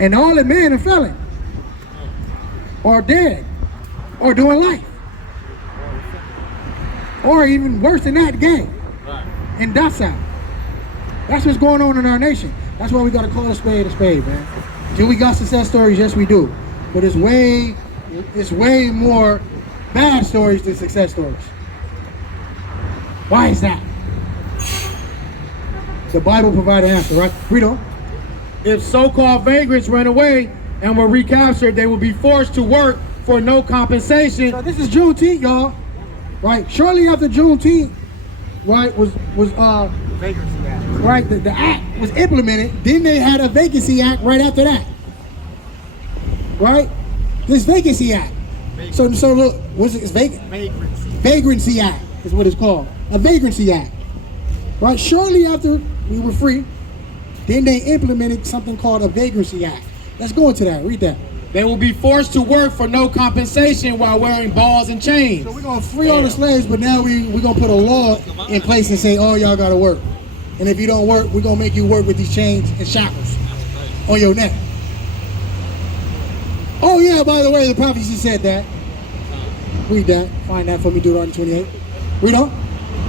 And all the men are failing, or dead, or doing life, or even worse than that, gay and docile. That's what's going on in our nation. That's why we got to call a spade, man. Do we got success stories? Yes, we do. But it's way more bad stories than success stories. Why is that? The Bible provides an answer, right? Read on. If so-called vagrants run away and were recaptured, they will be forced to work for no compensation. So this is Juneteenth, y'all. Right? Shortly after Juneteenth, right, was Vacancy Act. right, the act was implemented. Then they had a vacancy act right after that. Right? This vacancy act. So look, what's it? It's vagrancy act is what it's called. A vagrancy act. Right? Shortly after we were free, then they implemented something called a vagrancy act. Let's go into that. Read that. They will be forced to work for no compensation while wearing balls and chains. So we're gonna free all the slaves, but now we're gonna put a law in place and say, oh, y'all gotta work. And if you don't work, we're gonna make you work with these chains and shackles on your neck. Oh yeah, by the way, the prophecy said that. Read that. Find that for me, Deuteronomy 28. Read on.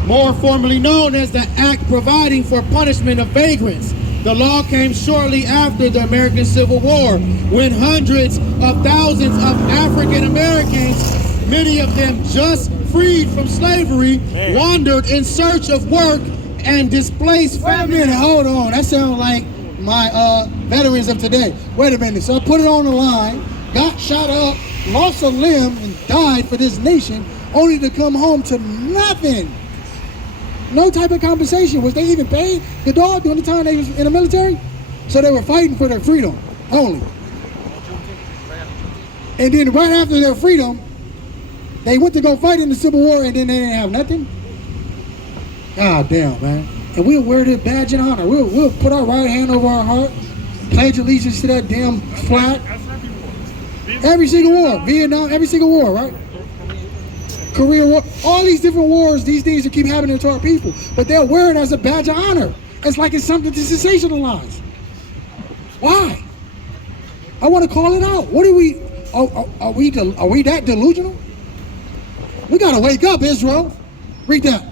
More formally known as the Act Providing for Punishment of Vagrants. The law came shortly after the American Civil War, when hundreds of thousands of African Americans, many of them just freed from slavery, wandered in search of work and displaced Wait a family. minute, hold on. That sounds like my veterans of today. Wait a minute. So I put it on the line, got shot up, lost a limb, and died for this nation, only to come home to nothing. No type of compensation. Was they even paid the dog during the time they was in the military? So they were fighting for their freedom only. And then right after their freedom, they went to go fight in the Civil War, and then they didn't have nothing. God damn, man. And we'll wear the badge of honor. We'll put our right hand over our heart, pledge allegiance to that damn flag. Every single war. Vietnam, every single war, right? Korea War, all these different wars, these things that keep happening to our people, but they'll wear it as a badge of honor. It's like it's something to sensationalize. Why? I want to call it out. What are we? Are we that delusional? We gotta wake up, Israel. Read that.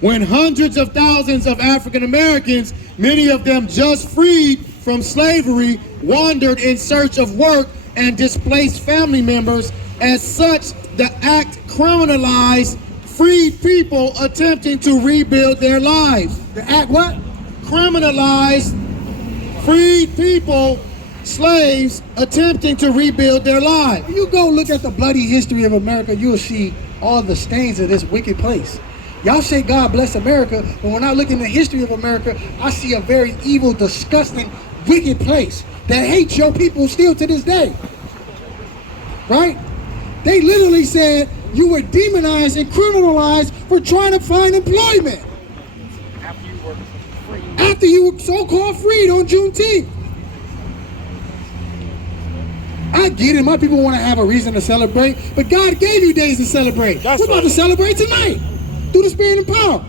When hundreds of thousands of African Americans, many of them just freed from slavery, wandered in search of work and displaced family members. As such, the act criminalized freed people attempting to rebuild their lives. The act what? Criminalized freed people, slaves, attempting to rebuild their lives. When you go look at the bloody history of America, you'll see all the stains of this wicked place. Y'all say God bless America, but when I look in the history of America, I see a very evil, disgusting, wicked place that hates your people still to this day. Right? They literally said you were demonized and criminalized for trying to find employment. After you were so-called freed on Juneteenth. I get it, my people want to have a reason to celebrate, but God gave you days to celebrate. We're about to celebrate tonight through the Spirit and power.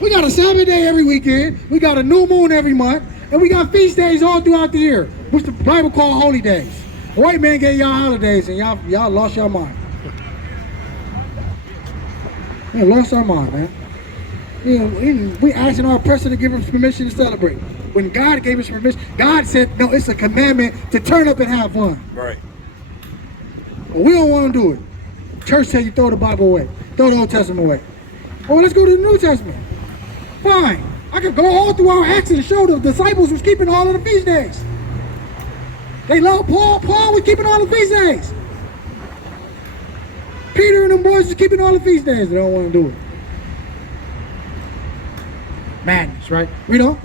We got a Sabbath day every weekend, we got a new moon every month, and we got feast days all throughout the year, which the Bible calls holy days. The white man gave y'all holidays and y'all lost your mind. We lost our mind, man. We asking our oppressor to give us permission to celebrate. when God gave us permission, God said, no, it's a commandment to turn up and have fun. Right. But we don't want to do it. Church tell you throw the Bible away, throw the Old Testament away. Oh, let's go to the New Testament. Fine. I could go all through our Acts and show the disciples was keeping all of the feast days. They love Paul. Paul was keeping all the feast days. Peter and them boys was keeping all the feast days. They don't want to do it. Madness, right? We don't.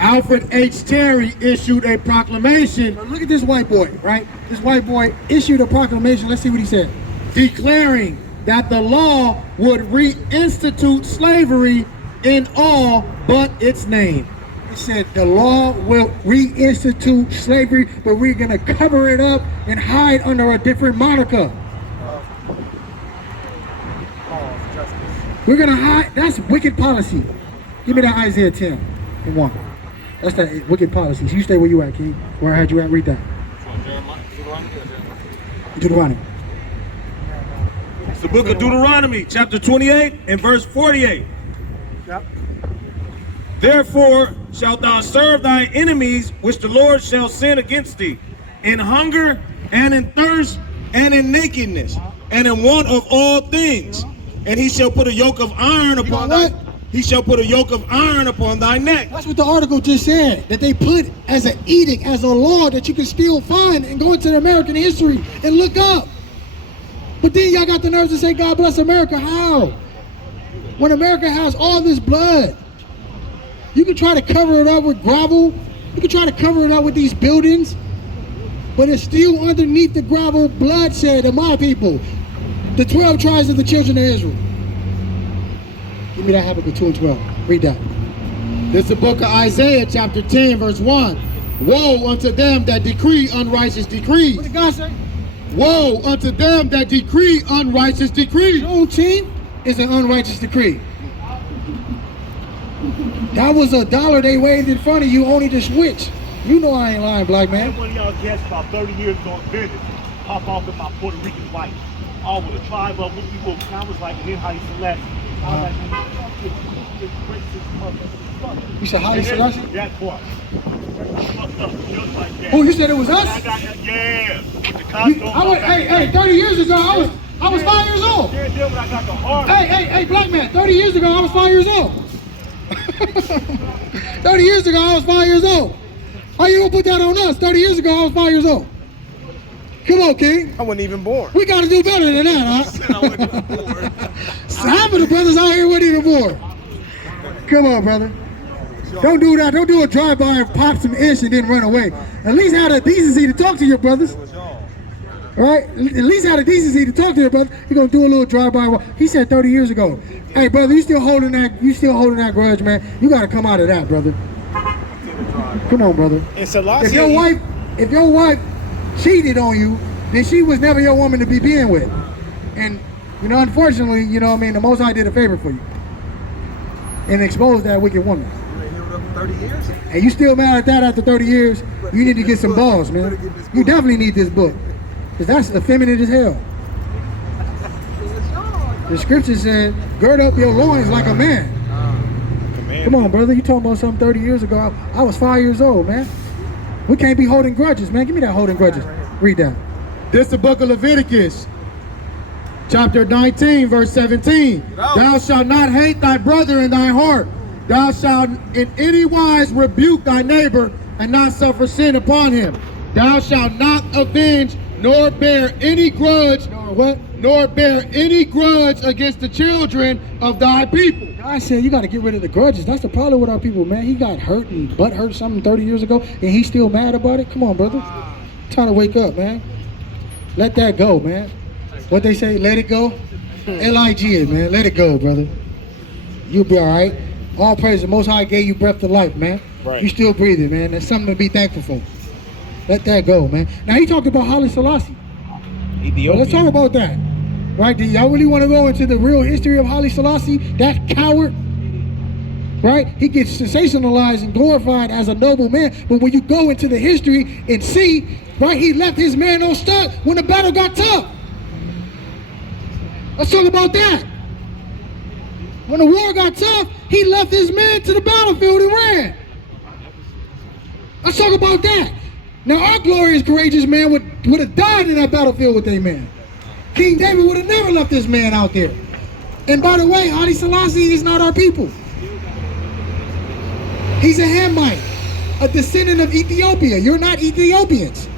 Alfred H. Terry issued a proclamation Now look at this white boy, right? This white boy issued a proclamation. Let's see what he said. declaring that the law would reinstitute slavery in all but its name. He said the law will reinstitute slavery, but we're going to cover it up and hide under a different moniker. We're going to hide. That's wicked policy. Give me that Isaiah 10 and 1. That's that wicked policy. So you stay where you at, King. Where I had you at, read that. Deuteronomy. It's the book of Deuteronomy, chapter 28 and verse 48. Yep. Therefore shalt thou serve thy enemies, which the Lord shall send against thee, in hunger and in thirst and in nakedness and in want of all things. And he shall put a yoke of iron upon thy. He shall put a yoke of iron upon thy neck. That's what the article just said, that they put as an edict, as a law that you can still find and go into the American history and look up. But then y'all got the nerves to say, God bless America. How? When America has all this blood, you can try to cover it up with gravel. You can try to cover it up with these buildings, but it's still underneath the gravel bloodshed of my people, the 12 tribes of the children of Israel. Give me that Habakkuk 2 and 12. Read that. This is the book of Isaiah, chapter 10, verse 1. Woe unto them that decree unrighteous decrees. What did God say? Woe unto them that decree unrighteous decrees. Juneteenth is an unrighteous decree. That was $1 they waved in front of you, only to switch. You know I ain't lying, black man. One of y'all guests about 30 years ago in Venice pop off in my Puerto Rican wife. All with a tribe of people. And I was like, and then how you select. I was like, man, you racist motherfucker. You said Haile Selassie? That part. Fucked up just like that. Oh, you said it was us? I got that, yeah. With the Hey, 30 years ago, I was 5 years old. Yeah, then when I got the heart. Hey, black man, 30 years ago, I was 5 years old. 30 years ago, I was 5 years old. How you gonna put that on us? 30 years ago, I was 5 years old. Come on, King. I wasn't even born. We gotta do better than that, huh? Half of the brothers out here weren't even born. Come on, brother. Don't do that. Don't do a drive-by and pop some ish and then run away. At least have the decency to talk to your brothers. All right? At least have the decency to talk to your brothers. You're gonna do a little drive-by. He said 30 years ago. Hey, brother, you still holding that grudge, man. You gotta come out of that, brother. Come on, brother. And Selassie, If your wife cheated on you, then she was never your woman to be being with. And, you know, unfortunately, you know what I mean, the Most High did a favor for you and exposed that wicked woman. 30 years? And you still mad at that after 30 years? You need to get some balls, man. You definitely need this book, because that's effeminate as hell. The scripture said, gird up your loins like a man. Come on, brother. You talking about something 30 years ago. I was 5 years old, man. We can't be holding grudges, man. Give me that holding grudges. Read that. This is the book of Leviticus, chapter 19, verse 17. Thou shalt not hate thy brother in thy heart. Thou shalt in any wise rebuke thy neighbor and not suffer sin upon him. Thou shalt not avenge nor bear any grudge, nor bear any grudge against the children of thy people. I said you got to get rid of the grudges. That's the problem with our people, man. He got hurt and butt hurt something 30 years ago, and he's still mad about it. Come on, brother. Time to wake up, man. Let that go, man. What they say, let it go. L-I-G it, man. Let it go, brother. You'll be all right. All praise the Most High gave you breath to life, man. Right. You still breathing, man. That's something to be thankful for. Let that go, man. Now he talked about Haile Selassie. Well, let's talk about that. Right? Do y'all really want to go into the real history of Haile Selassie? That coward? Right? He gets sensationalized and glorified as a noble man. But when you go into the history and see, right, he left his man on stud when the battle got tough. Let's talk about that. When the war got tough, he left his men to the battlefield and ran. Let's talk about that. Now, our glorious, courageous man would have died in that battlefield with a man. King David would have never left this man out there. And by the way, Haile Selassie is not our people. He's a Hamite, a descendant of Ethiopia. You're not Ethiopians.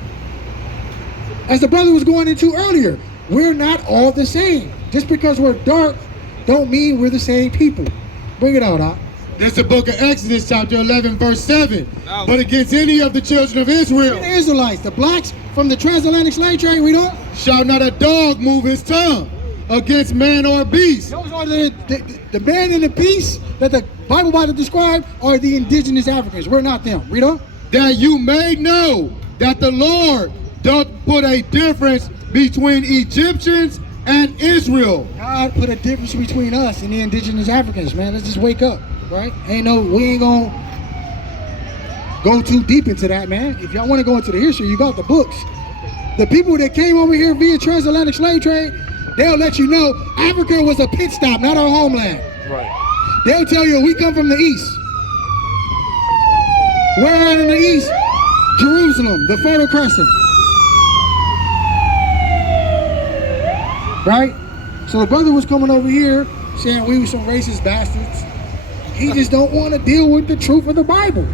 As the brother was going into earlier, we're not all the same. Just because we're dark, don't mean we're the same people. Bring it out, Doc. That's the book of Exodus, chapter 11, verse 7. No. But against any of the children of Israel, the Israelites, the blacks from the transatlantic slave trade, we don't. Shall not a dog move his tongue against man or beast. Those are the man and the beast that the Bible about to describe are the indigenous Africans. We're not them. Read on. That you may know that the Lord doth put a difference between Egyptians and Israel. God put a difference between us and the indigenous Africans, man. Let's just wake up, right? We ain't gonna go too deep into that, man. If y'all want to go into the history, you got the books. The people that came over here via transatlantic slave trade, they'll let you know Africa was a pit stop, not our homeland. Right. They'll tell you we come from the east. Where in the east? Jerusalem, the Fertile Crescent. Right? So the brother was coming over here saying we were some racist bastards. He just don't want to deal with the truth of the Bible.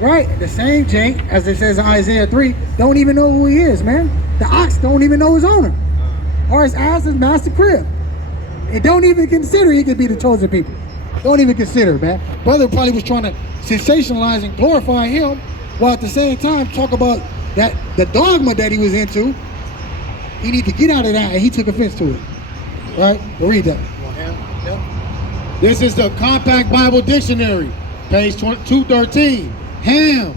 Right? The same Jake, as it says in Isaiah 3, don't even know who he is, man. The ox don't even know his owner. Or his ass is master crib. And don't even consider he could be the chosen people. Don't even consider, man. Brother probably was trying to sensationalize and glorify him, while at the same time talk about that the dogma that he was into. He need to get out of that, and he took offense to it. Right? We'll read that. This is the Compact Bible Dictionary, page 213. Ham,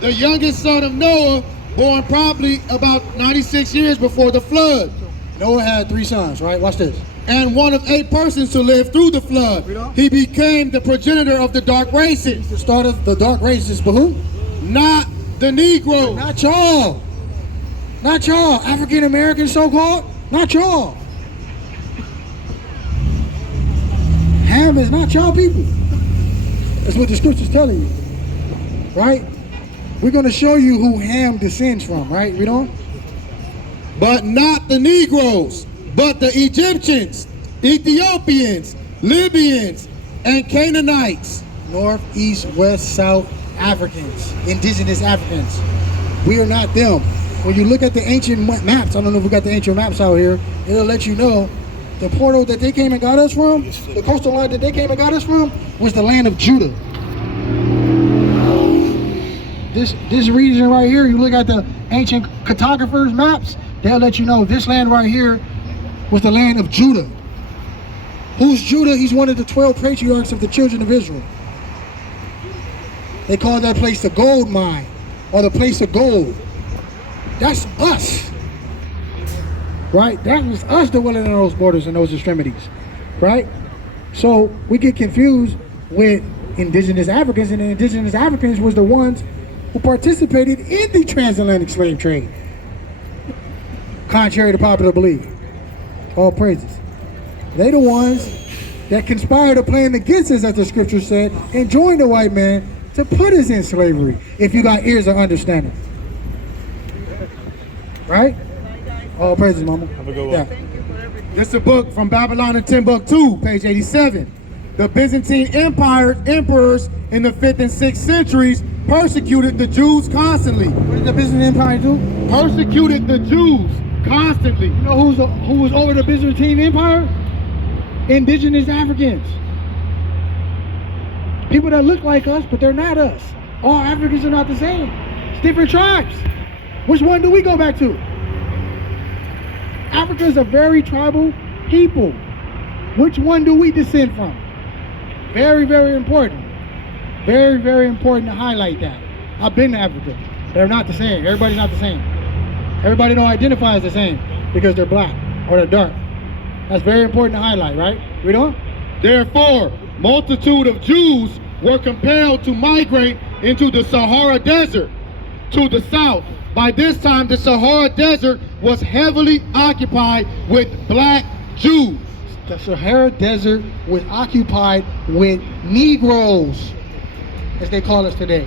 the youngest son of Noah, born probably about 96 years before the flood. Noah had 3 sons, right? Watch this. And one of 8 persons to live through the flood. He became the progenitor of the dark races. The start of the dark races, but who? Not the Negro. Not y'all. Not y'all. African Americans, so-called. Not y'all. Ham is not y'all people. That's what the scripture's telling you. Right? We're going to show you who Ham descends from, right? We don't? But not the Negroes, but the Egyptians, Ethiopians, Libyans, and Canaanites. North, east, west, south Africans, indigenous Africans. We are not them. When you look at the ancient maps, I don't know if we got the ancient maps out here, it'll let you know the portal that they came and got us from, the coastal line that they came and got us from, was the land of Judah. This region right here, you look at the ancient cartographers' maps, they'll let you know this land right here was the land of Judah. Who's Judah? He's one of the 12 patriarchs of the children of Israel. They call that place the gold mine, or the place of gold. That's us. Right? That was us dwelling in those borders and those extremities. Right? So we get confused with indigenous Africans, and the indigenous Africans was the ones who participated in the transatlantic slave trade. Contrary to popular belief. All praises. They the ones that conspired to plan against us, as the scripture said, and joined the white man to put us in slavery, if you got ears of understanding. Right? All praises, mama. Have a good one. Yeah. This is a book from Babylon and Timbuktu, page 87. The Byzantine emperors in the 5th and 6th centuries persecuted the Jews constantly. What did the Byzantine Empire do? Persecuted the Jews constantly. You know who was over the Byzantine Empire? Indigenous Africans. People that look like us, but they're not us. All Africans are not the same. It's different tribes. Which one do we go back to? Africa is a very tribal people. Which one do we descend from? Very, very important. Very, very important to highlight that. I've been to Africa. They're not the same. Everybody's not the same. Everybody don't identify as the same because they're black or they're dark. That's very important to highlight, right? We don't? Therefore, multitude of Jews were compelled to migrate into the Sahara Desert to the south. By this time, the Sahara Desert was heavily occupied with black Jews. The Sahara Desert was occupied with Negroes, as they call us today.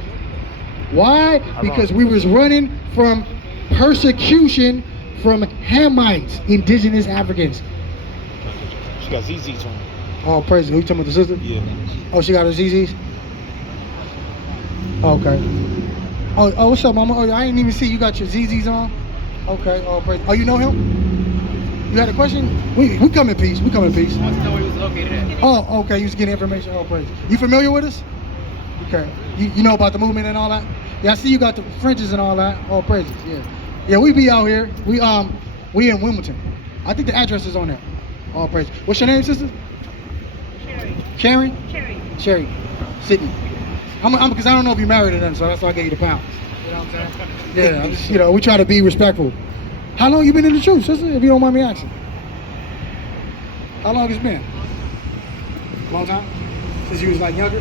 Why? Because we was running from persecution from Hamites, indigenous Africans. She got ZZs on. Oh, praise. Who you talking about, the sister? Yeah. Oh, she got her ZZs? Okay. Oh, what's up, mama? Oh, I didn't even see you got your ZZs on. Okay. Oh, praise. Oh, you know him? You had a question? We come in peace. We come in peace. Wants to know where he was located at. Oh, okay. You was getting information. Oh, praise. You familiar with us? Okay. You know about the movement and all that? Yeah, I see you got the fringes and all that. All praises. Yeah. Yeah, we be out here. We in Wilmington. I think the address is on there. All praise. What's your name, sister? Cherry. Cherry? Cherry. Sydney. I'm because I don't know if you're married or nothing, so that's why I gave you the pound. You know what I'm saying? Yeah, I'm just, we try to be respectful. How long you been in the truth, sister, if you don't mind me asking? How long it's been? Long time? Since you was like younger?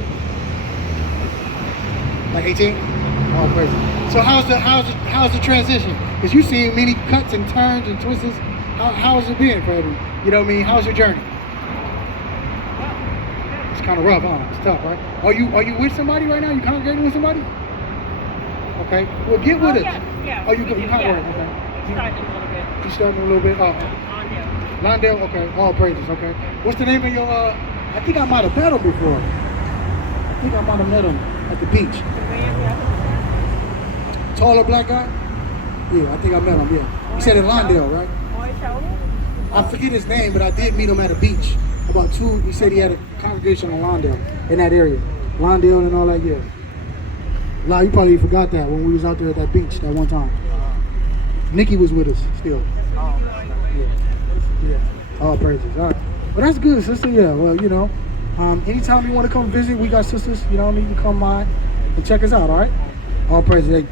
Like 18? Oh, crazy. So how's the transition? Because you seen many cuts and turns and twists. How has it been for you? You know what I mean? How's your journey? It's kind of rough, huh? It's tough, right? Are you with somebody right now? You congregating with somebody? Okay. Well, get with it. Yeah. Oh, you congregating? Okay. Starting a little bit. You starting a little bit? Oh. Londale? Okay. All praises. Okay. What's the name of your? I think I might have met him before. I think I might have met him at the beach. Taller black guy? Yeah, I think I met him. Yeah. You said in Londale, right? I forget his name, but I did meet him at a beach. About two, he said he had a congregation in Londale, in that area. Londale and all that, yeah. Nah, you probably forgot that when we was out there at that beach that one time. Nikki was with us still. Yeah. All praises. All right. Well, that's good, sister. Yeah. Well, anytime you want to come visit, we got sisters. You know what I mean? You come by and check us out. All right. All praises. Hey,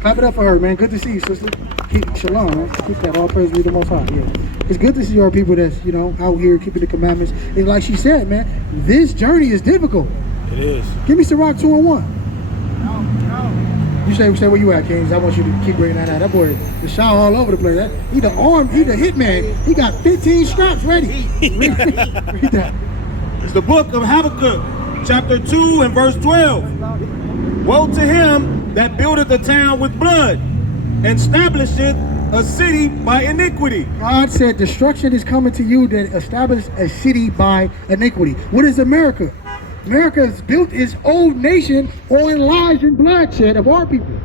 clap it up for her, man. Good to see you, sister. Keep shalom, man. Keep that. All praise be the Most High. Yeah. It's good to see our people that's out here keeping the commandments. And like she said, man, this journey is difficult. It is. Give me Sirach 2:1. You say where you at, Kings? I want you to keep bringing that out. That boy is shot all over the place. He the hitman. He got 15 straps ready. Read that. It's the book of Habakkuk, chapter 2 and verse 12. Woe to him that buildeth a town with blood, and establisheth a city by iniquity. God said destruction is coming to you that establish a city by iniquity. What is America? America has built its old nation on lies and bloodshed of our people.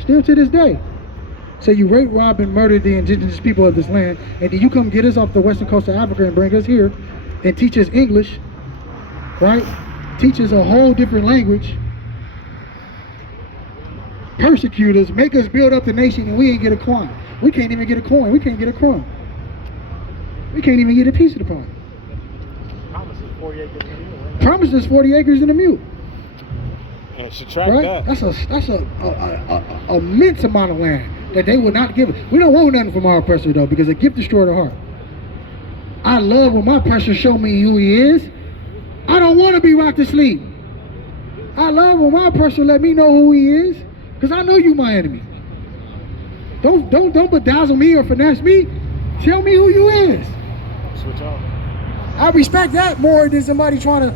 Still to this day. So you rape, rob, and murder the indigenous people of this land, and then you come get us off the western coast of Africa and bring us here and teach us English, right? Teach us a whole different language. Persecute us, make us build up the nation, and we ain't get a coin. We can't even get a coin. We can't get a crumb. We can't even get a piece of the pie. Promises 40 acres and a mule. And subtract Right? that. That's a immense amount of land that they will not give us. We don't want nothing from our oppressor though, because a gift destroys the heart. I love when my oppressor show me who he is. I don't want to be rocked to sleep. I love when my oppressor let me know who he is, because I know you my enemy. Don't bedazzle me or finesse me. Tell me who you is. Switch off. I respect that more than somebody trying to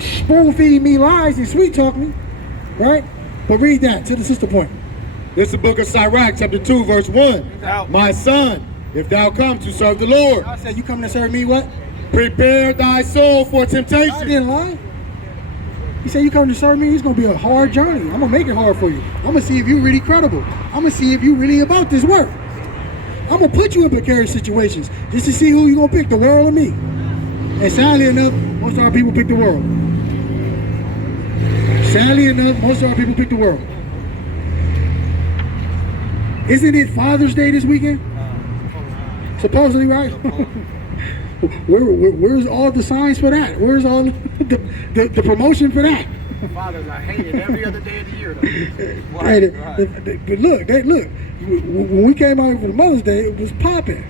spoon feed me lies and sweet talk me, right? But read that to the sister point. This is the book of Sirach, chapter 2, verse 1. My son, if thou come to serve the Lord, I said, you coming to serve me what? prepare thy soul for I temptation. didn't lie. He said, you coming to serve me? It's going to be a hard journey. I'm going to make it hard for you. I'm going to see if you're really credible. I'm going to see if you're really about this work. I'm going to put you in precarious situations just to see who you're going to pick, the world or me. And sadly enough, most of our people pick the world. Sadly enough, most of our people pick the world. Isn't it Father's Day this weekend? Supposedly, right? Where's all the signs for that? Where's all the promotion for that? Fathers, I hate it every other day of the year, though. Hey, look. When we came out for the Mother's Day, it was popping.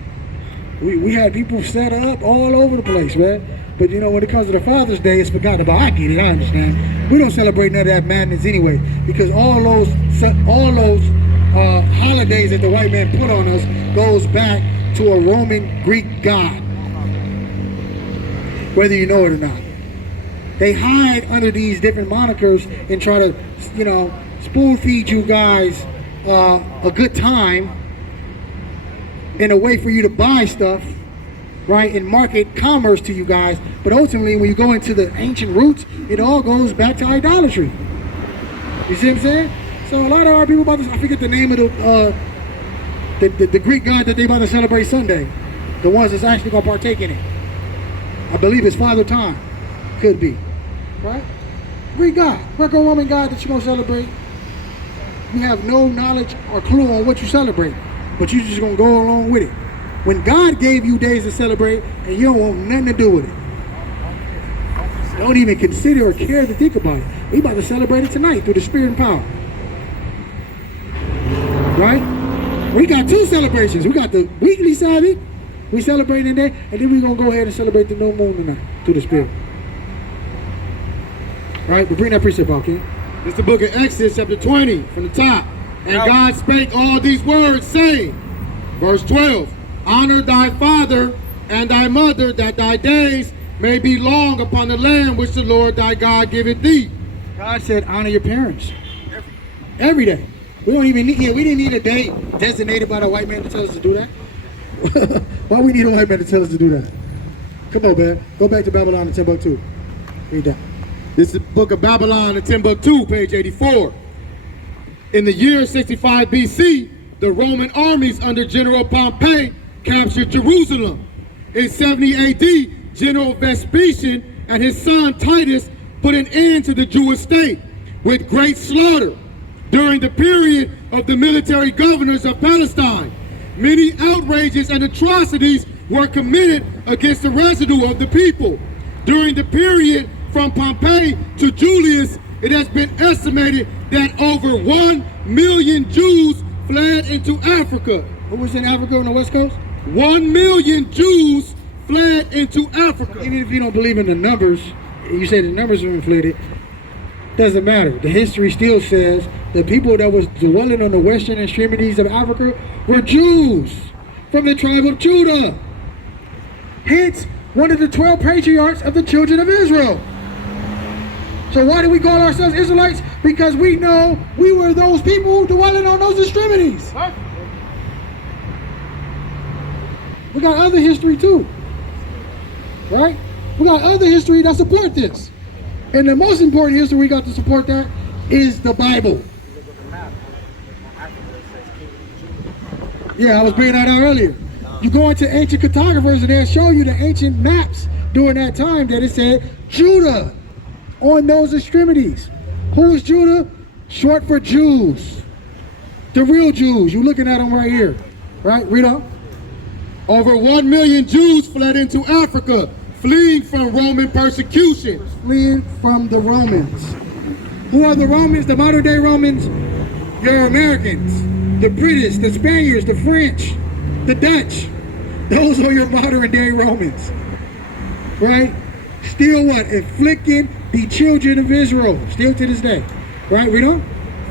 We had people set up all over the place, man. But when it comes to the Father's Day, it's forgotten about. I get it, I understand. We don't celebrate none of that madness anyway, because all those holidays that the white man put on us goes back to a Roman Greek god, whether you know it or not. They hide under these different monikers and try to you know, spoon feed you guys a good time in a way for you to buy stuff, right, and market commerce to you guys. But ultimately, when you go into the ancient roots, it all goes back to idolatry. You see what I'm saying? So a lot of our people about to, I forget the name of the Greek god that they about to celebrate Sunday. The ones that's actually gonna partake in it. I believe it's Father Time. Could be. Right? Greek god, Greco-Roman god that you're gonna celebrate. You have no knowledge or clue on what you celebrate, but you're just gonna go along with it. When God gave you days to celebrate and you don't want nothing to do with it. Don't even consider or care to think about it. We about to celebrate it tonight through the Spirit and power. Right? We got two celebrations. We got the weekly Sabbath, we celebrating today, and then we're going to go ahead and celebrate the new moon tonight through the Spirit. Right? But bring that precept out, King. It's the book of Exodus, chapter 20, from the top. And God spake all these words, saying, verse 12, honor thy father and thy mother, that thy days may be long upon the land which the Lord thy God giveth thee. God said, honor your parents. Every day. We don't even need, we didn't need a day designated by the white man to tell us to do that. Why we need a white man to tell us to do that? Come on, man. Go back to Babylon and Timbuktu. Read that. This is the book of Babylon and Timbuktu, page 84. In the year 65 BC, the Roman armies under General Pompey captured Jerusalem. In 70 AD, General Vespasian and his son Titus put an end to the Jewish state with great slaughter. During the period of the military governors of Palestine, many outrages and atrocities were committed against the residue of the people. During the period from Pompey to Julius, it has been estimated that over 1 million Jews fled into Africa. Who was in Africa on the West Coast? 1 million Jews fled into Africa. Even if you don't believe in the numbers, you say the numbers are inflated, doesn't matter. The history still says the people that was dwelling on the western extremities of Africa were Jews from the tribe of Judah. Hence, one of the 12 patriarchs of the children of Israel. So why do we call ourselves Israelites? Because we know we were those people dwelling on those extremities. We got other history too, right? We got other history that support this. And the most important history we got to support that is the Bible. Yeah, I was bringing that out earlier. You go into ancient cartographers and they'll show you the ancient maps during that time that it said Judah on those extremities. Who is Judah? Short for Jews. The real Jews. You're looking at them right here. Right? Read on. Over 1 million Jews fled into Africa, fleeing from Roman persecution. Fleeing from the Romans. Who are the Romans? The modern day Romans? Your Americans, the British, the Spaniards, the French, the Dutch. Those are your modern day Romans. Right? Still what? Inflicting the children of Israel. Still to this day. Right? Read on.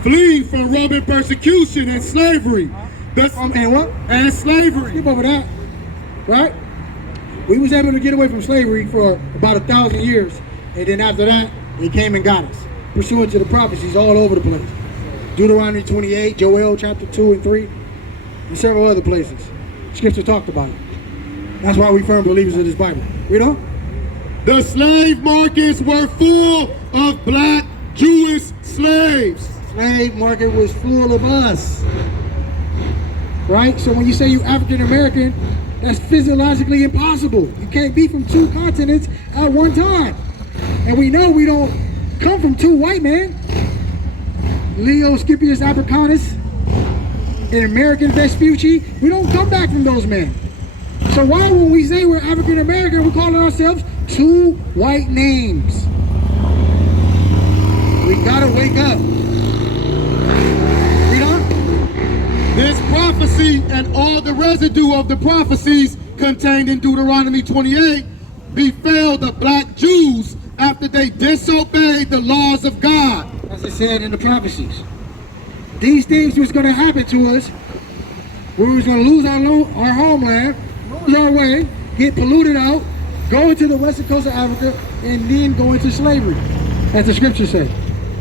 Fleeing from Roman persecution and slavery. And what? And slavery. Skip over that. Right? We was able to get away from slavery for about 1,000 years. And then after that, he came and got us. Pursuant to the prophecies all over the place. Deuteronomy 28, Joel chapter 2 and 3, and several other places. Scripture talked about it. That's why we firm believers of this Bible. Read on. The slave markets were full of black Jewish slaves. Slave market was full of us. Right? So when you say you African American, that's physiologically impossible. You can't be from two continents at one time. And we know we don't come from two white men. Leo Scipius Africanus and American Vespucci, we don't come back from those men. So why when we say we're African American, we're calling ourselves two white names? We gotta wake up. Read on. This prophecy and all the residue of the prophecies contained in Deuteronomy 28 befell the black Jews after they disobeyed the laws of God. As it said in the prophecies. These things was going to happen to us. We was going to lose our homeland, lose our way, get polluted out, go into the western coast of Africa, and then go into slavery, as the scriptures say.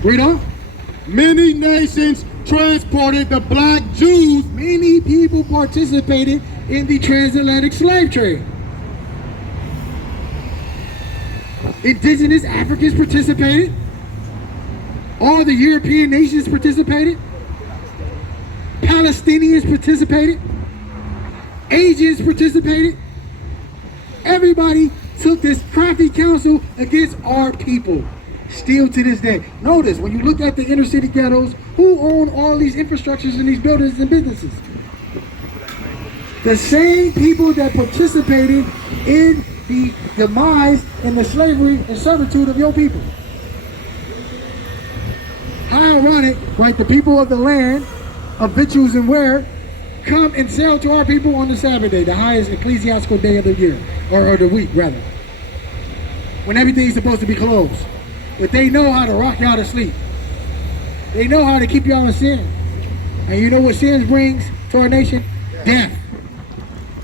Read on. Many nations transported the black Jews. Many people participated in the transatlantic slave trade. Indigenous Africans participated. All the European nations participated. Palestinians participated. Asians participated. Everybody took this crafty counsel against our people. Still to this day. Notice, when you look at the inner city ghettos, who own all these infrastructures and these buildings and businesses? The same people that participated in the demise and the slavery and servitude of your people. How ironic, right? The people of the land of victuals and ware come and sell to our people on the Sabbath day, the highest ecclesiastical day of the year, or the week rather, when everything's supposed to be closed. But they know how to rock y'all to sleep. They know how to keep y'all in sin. And you know what sin brings to our nation? Death.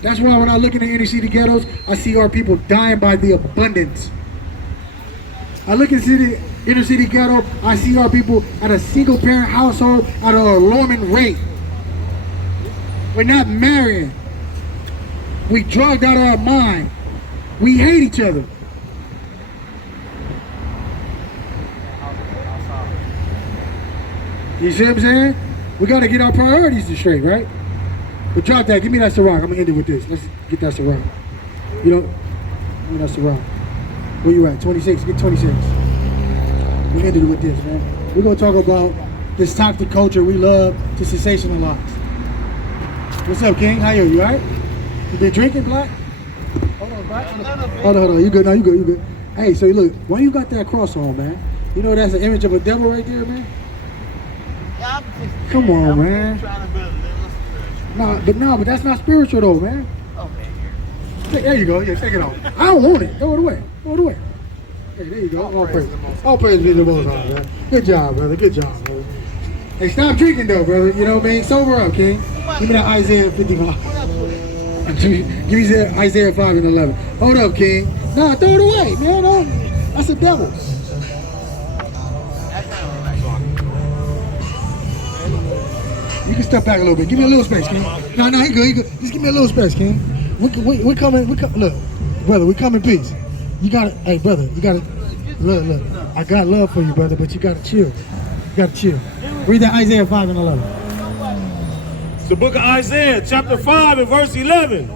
That's why when I look in the inner city ghettos, I see our people dying by the abundance. I look into the inner city ghetto, I see our people at a single parent household at an alarming rate. We're not marrying. We drugged out of our mind. We hate each other. You see what I'm saying? We got to get our priorities straight, right? But drop that. Give me that Ciroc. I'm going to end it with this. Let's get that Ciroc. You know? Give me that Ciroc. Where you at? 26? Get 26. We ended it with this, man. We're going to talk about this toxic culture we love to sensationalize. What's up, King? How are you? You all right? You been drinking, Black? Hold on, Black. Hold on. You good? No, you good. You good. Hey, so look, why you got that cross on, man? You know that's an image of a devil right there, man? Yeah, I'm just, Come on, I'm man. trying to build a little spiritual. But that's not spiritual though, man. Okay, There you go. Yeah, take it off. I don't want it. Throw it away. Throw it away. Hey, there you go. All praise be the Most High, man. Good job, brother. Good job, brother. Hey, stop drinking though, brother. You know what I mean? Sober up, King. Give me that Isaiah 55. Give me that Isaiah 5 and 11. Hold up, King. Nah, throw it away, man. No, that's a devil. You can step back a little bit. Give me a little space, King. No, he good. Just give me a little space, King. We coming. Look, brother, we come in peace. You gotta, hey, brother, you gotta, look. I got love for you, brother, but you gotta chill. You gotta chill. Read that Isaiah 5 and 11. It's the book of Isaiah, chapter 5 and verse 11.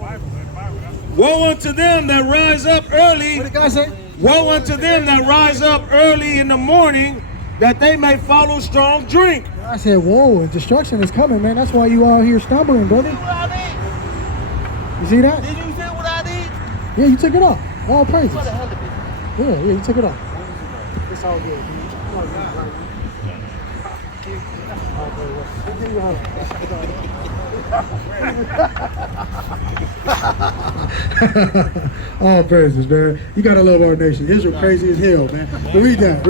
Woe unto them that rise up early. What did God say? Woe unto them that rise up early in the morning, that they may follow strong drink. I said, whoa, destruction is coming, man. That's why you out here stumbling, brother. What I You see that? did? Did you say what I did? Yeah, you took it off. All praises. What the hell did it? Yeah, you took it off. It's all good. All praises, man. You gotta love our nation. Israel crazy as hell, man. But read that.